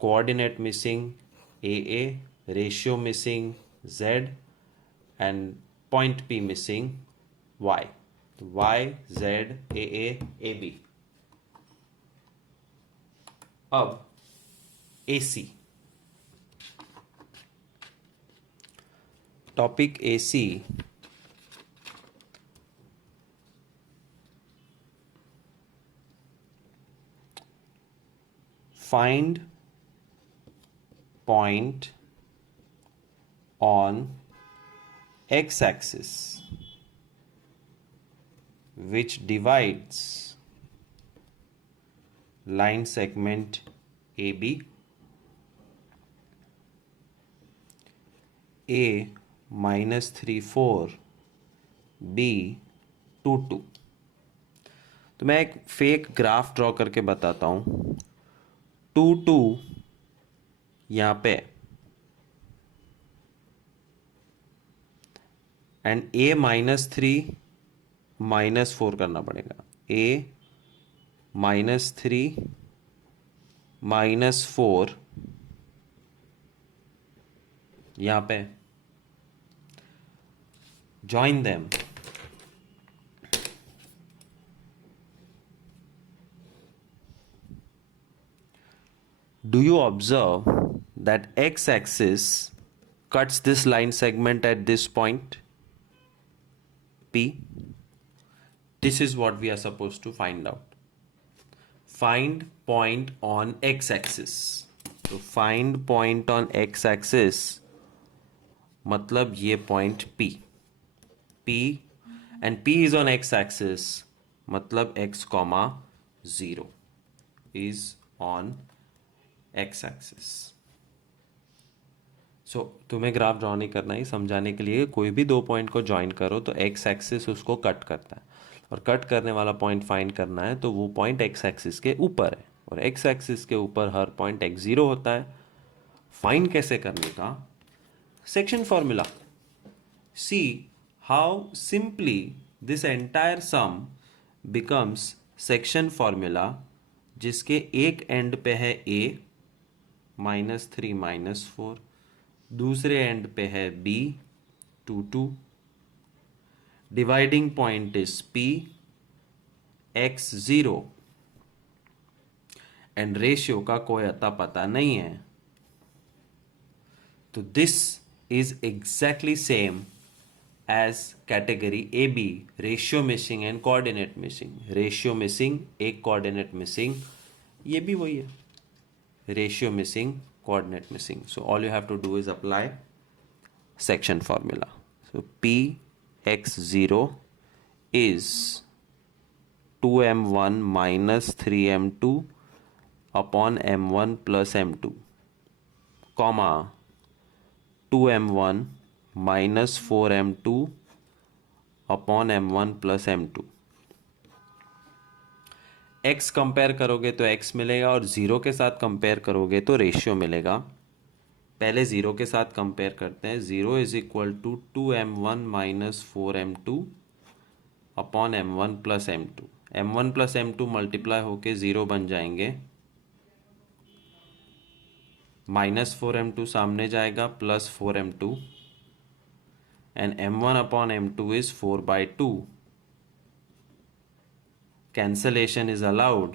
coordinate missing AA, ratio missing Z, and point P missing Y. Y, Z, AA, AB. अब AC. Topic AC find point on x-axis which divides line segment AB, A -3 4, B 2 2. तो मैं एक फेक ग्राफ ड्रॉ करके बताता हूँ. 2 2 यहाँ पे, एंड A -3 -4 करना पड़ेगा. A -3 -4 यहाँ पे join them. Do you observe that x-axis cuts this line segment at this point P? This is what we are supposed to find out. Find point on x-axis. So find point on x-axis मतलब ये point P. P and P is on x-axis मतलब x, 0 is on x-axis. सो तुम्हें ग्राफ ड्रॉ नहीं करना ही, समझाने के लिए कोई भी दो पॉइंट को ज्वाइन करो तो एक्स एक्सिस उसको कट करता है, और कट करने वाला पॉइंट फाइंड करना है तो वो पॉइंट एक्स एक्सिस के ऊपर है, और एक्स एक्सिस के ऊपर हर पॉइंट x जीरो होता है. फाइंड कैसे करने का? Section formula. See how simply this entire some becomes section formula, जिसके एक एंड पे है a -3 -4, दूसरे एंड पे है b 2 2, dividing point is p x 0, and ratio का कोई अता पता नहीं है. तो this is exactly same as category A B, ratio missing and coordinate missing. Ratio missing, एक कोऑर्डिनेट मिसिंग, ये भी वही है, ratio missing, coordinate missing. So all you have to do is apply section formula. So P x0 is 2m1 minus 3m2 upon m1 plus m2, comma 2m1 minus 4m2 upon m1 plus m2. x compare करोगे तो x मिलेगा, और ज़ीरो के साथ कंपेयर करोगे तो रेशियो मिलेगा. पहले ज़ीरो के साथ कंपेयर करते हैं. 0 is equal to 2m1 minus 4m2 upon m1 plus m2. m1 plus m2 multiply होके 0 बन जाएंगे. -4m2 सामने जाएगा, +4m2, and m1 upon m2 is 4/2. Cancellation is allowed.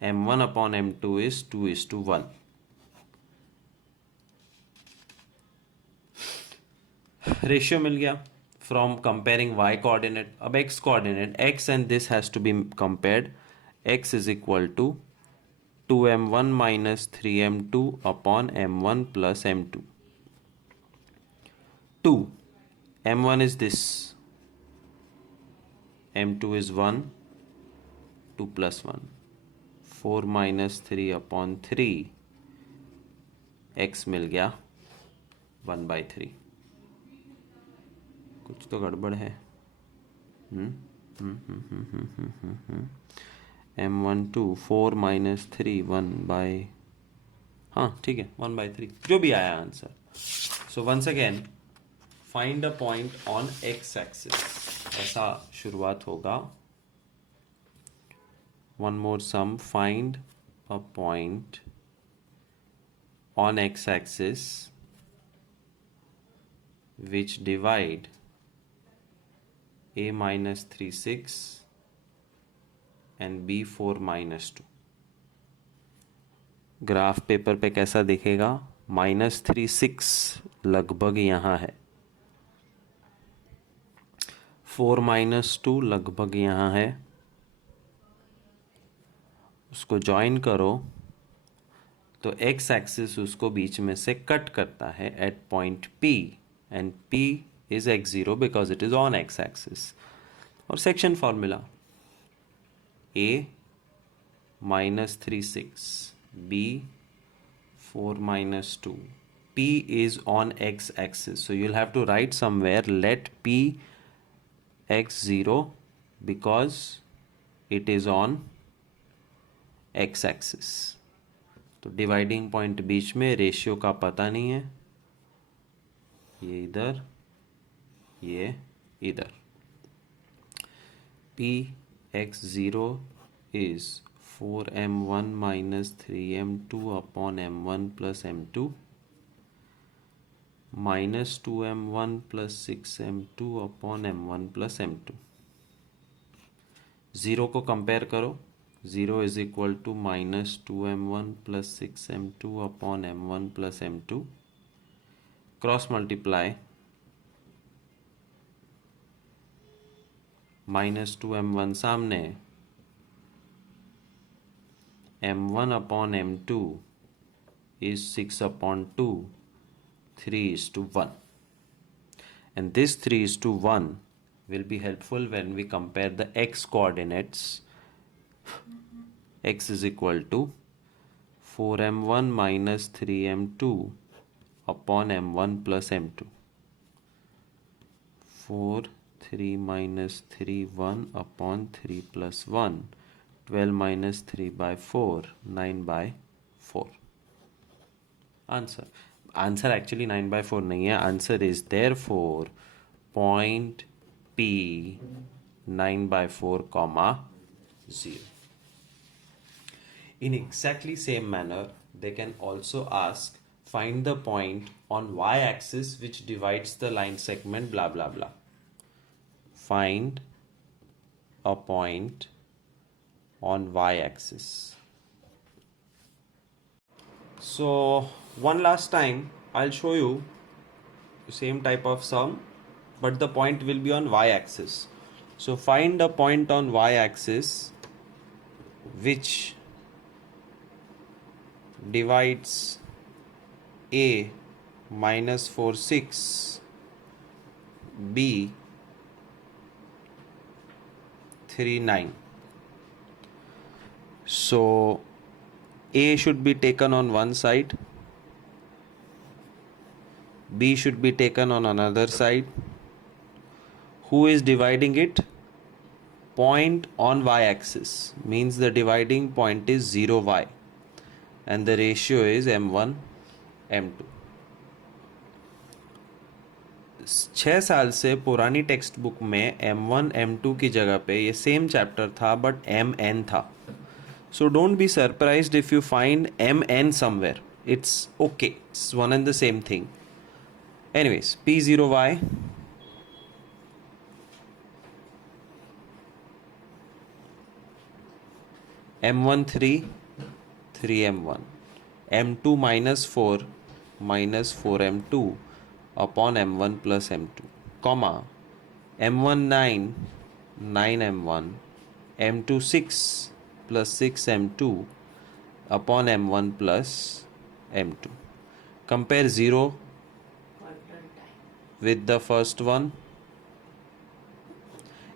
m1 upon m2 is 2:1. Ratio मिल गया फ्रॉम कंपेयरिंग y कोऑर्डिनेट. अब x coordinate, x and this has to be compared. x is equal to 2m1 minus 3m2 upon m1 plus m2. 2 m1 is this, m2 is 1, 2 plus 1, 4 minus 3 upon 3, x मिल गया 1/3. कुछ तो गड़बड़ है. m12 4 minus 3 हाँ ठीक है 1/3, जो भी आया answer. So once again find a point on x axis, ऐसा शुरुआत होगा. One more sum, find a point on x-axis which divide a minus 3 6 and b 4 minus 2. Graph paper पे कैसा दिखेगा? -3 6 लगभग यहाँ है, 4 minus 2 लगभग यहाँ है. उसको ज्वाइन करो तो x एक्सिस उसको बीच में से कट करता है at point P, and P is x0 because it is on x axis. और section formula a -3 6, b 4 minus 2, P is on x axis, so you'll have to write somewhere let P x0 because it is on x axis. तो डिवाइडिंग पॉइंट बीच में, रेशियो का पता नहीं है, ये इधर, ये इधर. P x0 is 4m1 minus 3m2 upon m1 plus m2 minus 2m1 plus 6m2 upon m1 plus m2. 0 को कंपेयर करो. 0 is equal to minus 2m1 plus 6m2 upon m1 plus m2. Cross multiply. Minus 2m1 सामने. m1 upon m2 is 6 upon 2. 3 is to 1. And this 3 is to 1 will be helpful when we compare the x coordinates. X is equal to 4m1 minus 3m2 upon m1 plus m2. 4, 3 minus 3, 1 upon 3 plus 1. 12 minus 3 by 4, 9 by 4. Answer actually 9 by 4 नहीं है. Answer is therefore point P 9 by 4 comma 0. In exactly same manner, they can also ask find the point on y-axis which divides the line segment blah blah blah. Find a point on y-axis. So one last time I'll show you the same type of sum, but the point will be on y-axis. So find a point on y-axis which divides A minus 4 6 B 3 9. So A should be taken on one side, B should be taken on another side. Who is dividing it? Point on y-axis means the dividing point is 0 y and the ratio is m1 m2. 6 साल से पुरानी टेक्स्ट बुक में m1 m2 की जगह पे ये सेम चैप्टर था बट mn था. So don't be surprised if you find mn somewhere. It's okay. It's one and the same thing. Anyways, p0y m1 3 3m1 m2 minus 4 minus 4m2 upon m1 plus m2 comma m1 9 9m1 m2 6 plus 6m2 upon m1 plus m2. Compare 0 with the first one.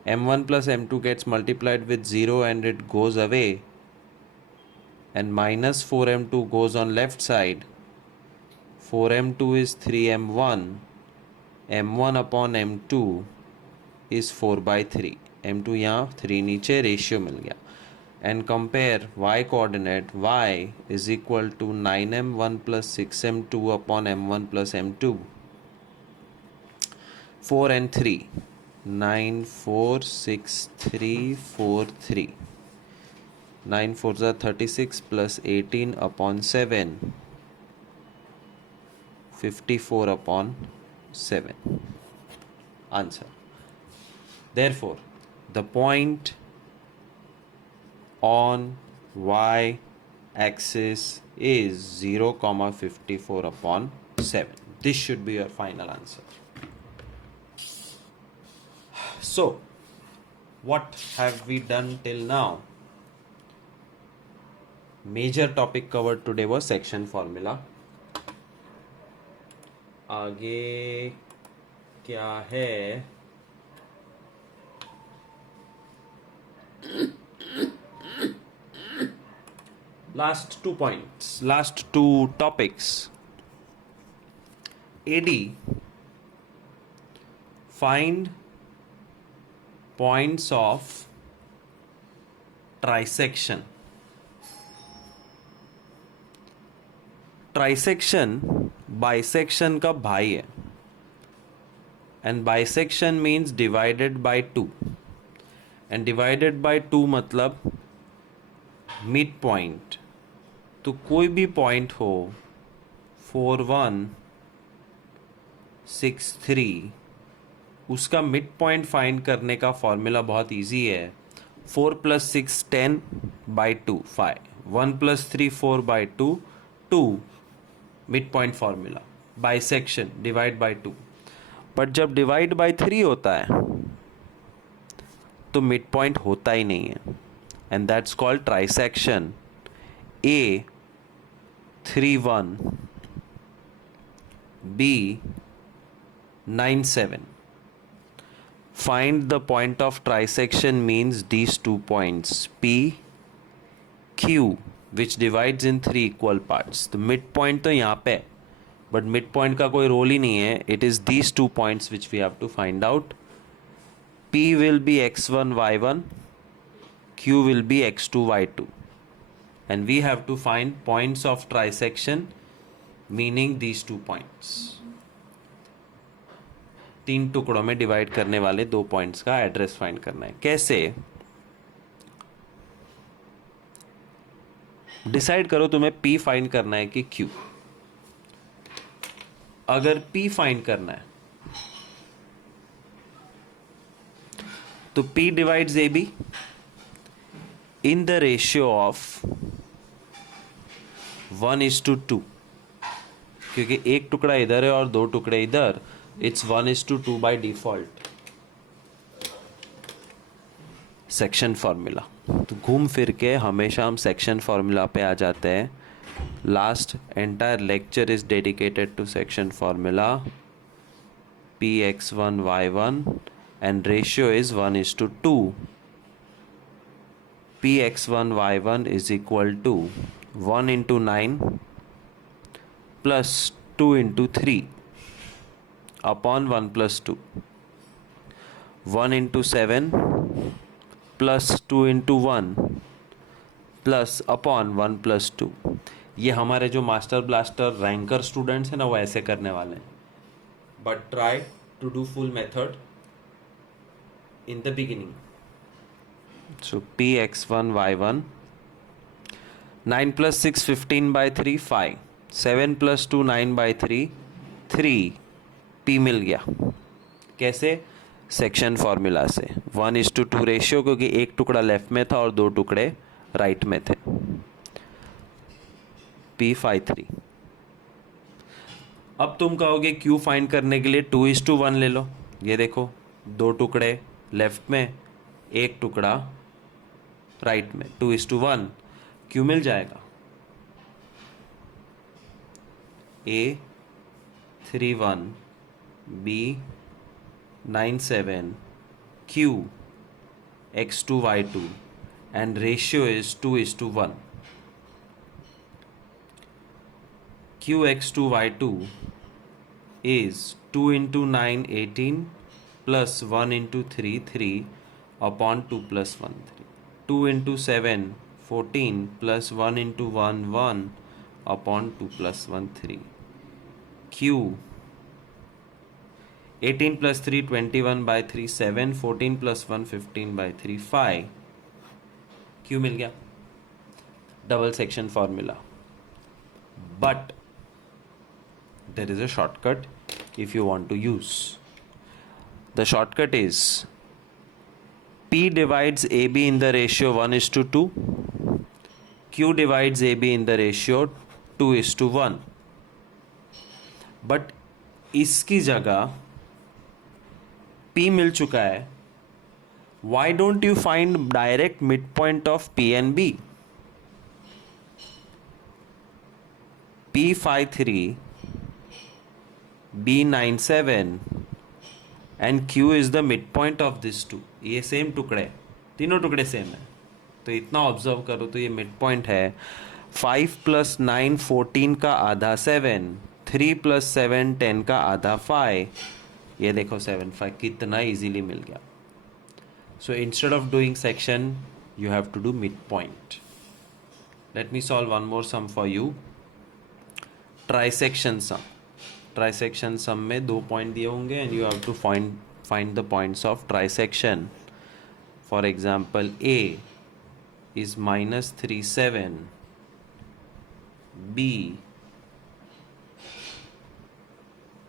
m1 plus m2 gets multiplied with 0 and it goes away, and minus 4m2 goes on left side. 4m2 is 3m1. m1 upon m2 is 4 by 3. m2 यहाँ 3 नीचे, रेशियो मिल गया. And compare y coordinate. Y is equal to 9m1 plus 6m2 upon m1 plus m2. 4 and 3. 9 4 6 3 4 3. 9 4s are 36 plus 18 upon 7. 54 upon 7. Answer. Therefore, the point on y axis is 0 comma 54 upon 7. This should be your final answer. So what have we done till now? Major topic covered today was section formula. आगे क्या है? Last 2 points, last 2 topics. AD, find points of trisection. Trisection bisection का भाई है, and bisection means divided by 2, and divided by 2 मतलब मिड पॉइंट, तो कोई भी पॉइंट हो 4 1 6 3, उसका मिड पॉइंट फाइंड करने का फॉर्मूला बहुत इजी है. 4 + 6 10/2 5, 1 + 3 4/2 2, mid point formula. Bisection divide by 2. But जब डिवाइड बाय 3 होता है तो मिड पॉइंट होता ही नहीं है, and that's called trisection. A 3 1, B 9 7. Find the point of trisection means these 2 points P, Q, which divides in 3 equal parts. तो मिड पॉइंट तो यहाँ पे, बट मिड पॉइंट का कोई रोल ही नहीं है. It is these 2 points which we have to find out. P will be x1 y1, Q will be x2 y2, and we have to find points of trisection meaning these 2 points. 3 टुकड़ों में डिवाइड करने वाले 2 पॉइंट्स का एड्रेस फाइंड करना है. कैसे डिसाइड करो तुम्हें P फाइंड करना है कि Q. अगर P फाइंड करना है तो P divides AB in the ratio of 1:2, क्योंकि एक टुकड़ा इधर है और 2 टुकड़े इधर. It's 1:2 by default. Section formula. तो घूम फिर के हमेशा हम सेक्शन फॉर्मूला पे आ जाते हैं. Last entire lecture is dedicated to section formula. Px1 y1 and ratio is 1:2. Px1 y1 is equal to 1 into 9 plus 2 into 3 upon 1 plus 2. 1 into 7 plus 2 into 1 plus upon 1 plus 2. ये हमारे जो मास्टर ब्लास्टर रैंकर स्टूडेंट्स हैं ना, वो ऐसे करने वाले हैं. But try to do full method in the beginning. So Px1 y1, 9 plus 6 15/3 5, 7 plus 2 9/3 3. P मिल गया. कैसे? सेक्शन फॉर्मूला से 1:2 रेशियो, क्योंकि एक टुकड़ा लेफ्ट में था और 2 टुकड़े राइट में थे. P 5 3. अब तुम कहोगे Q फाइंड करने के लिए 2:1 ले लो. ये देखो, 2 टुकड़े लेफ्ट में, एक टुकड़ा राइट में. 2:1 Q मिल जाएगा. A 3 1, B 9 7, Q x2 y2, and ratio is 2:1. Q x2 y2 is 2 into 9 18 plus 1 into 3 3 upon 2 plus 1 3. 2 into 7 14 plus 1 into 1 1 upon 2 plus 1 3. Q 18 plus 3 21/3 7, 14 plus 1 15/3 5. Q मिल गया. Double section formula. But there is a shortcut if you want to use. The shortcut is P divides AB in the ratio 1:2, Q divides AB in the ratio 2:1. But इसकी जगह P मिल चुका है. Why don't you find direct midpoint of P and B? P 5 3, B 9 7 and Q is the midpoint of this two. ये सेम टुकड़े, तीनों टुकड़े सेम है. तो इतना ऑब्जर्व करो तो ये मिड पॉइंट है. 5 + 9 14 का आधा 7, 3 + 7 10 का आधा 5. ये देखो 7 5 कितना इजीली मिल गया. So instead of doing section you have to do mid point. Let me solve one more sum for you. Trisection sum. Trisection sum में 2 पॉइंट दिए होंगे and you have to find the points of trisection. For example A is minus 37, B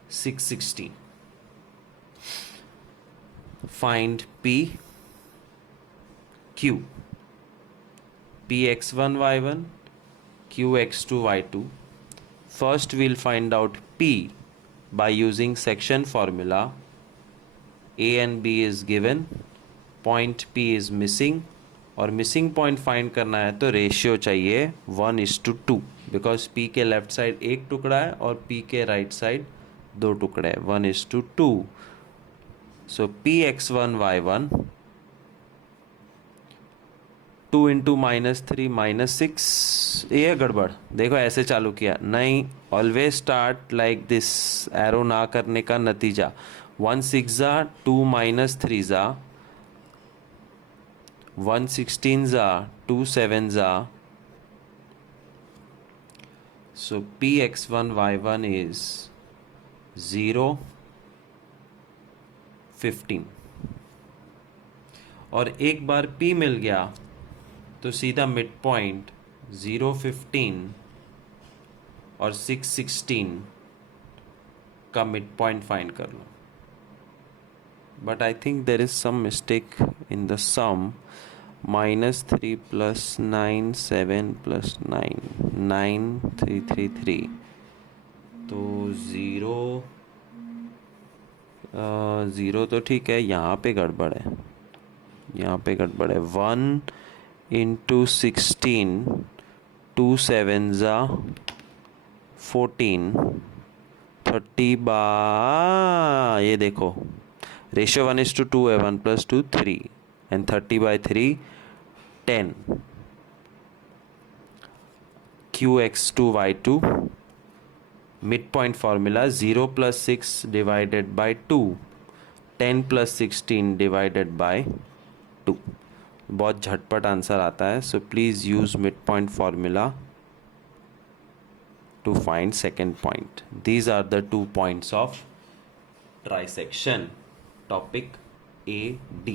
616. Find P, Q, Px1 y1, Qx2 y2. First we'll find out P by using section formula. A and B is given, point P is missing, और मिसिंग पॉइंट फाइंड करना है तो रेशियो चाहिए 1:2 बिकॉज P के लेफ्ट साइड एक टुकड़ा है और P के राइट साइड दो टुकड़े हैं, 1:2. सो Px1y1 2 इंटू -3 -6. ये गड़बड़, देखो ऐसे चालू किया नहीं, always start like this. Arrow ना करने का नतीजा 1 6 2 -3 1 16 2 7 so Px1 y1 is 0 15. और एक बार P मिल गया तो सीधा मिड पॉइंट 0 15 और 6 16 का मिड पॉइंट फाइंड कर लो. But I think there is some mistake in the sum. -3 + 9 7 + 9 9 3 3 3. तो 0 तो ठीक है, यहाँ पे गड़बड़ है, यहाँ पे गड़बड़ है. 1 × 16 2 7 14 30 ये देखो रेशियो 1:2 है, 1 + 2 3 and 30/3 10. Qx2 y2 midpoint formula 0 + 6 divided by 2, 10 + 16 divided by 2. बहुत झटपट आंसर आता है. So please use midpoint formula to find second point. These are the 2 points of trisection. Topic AD.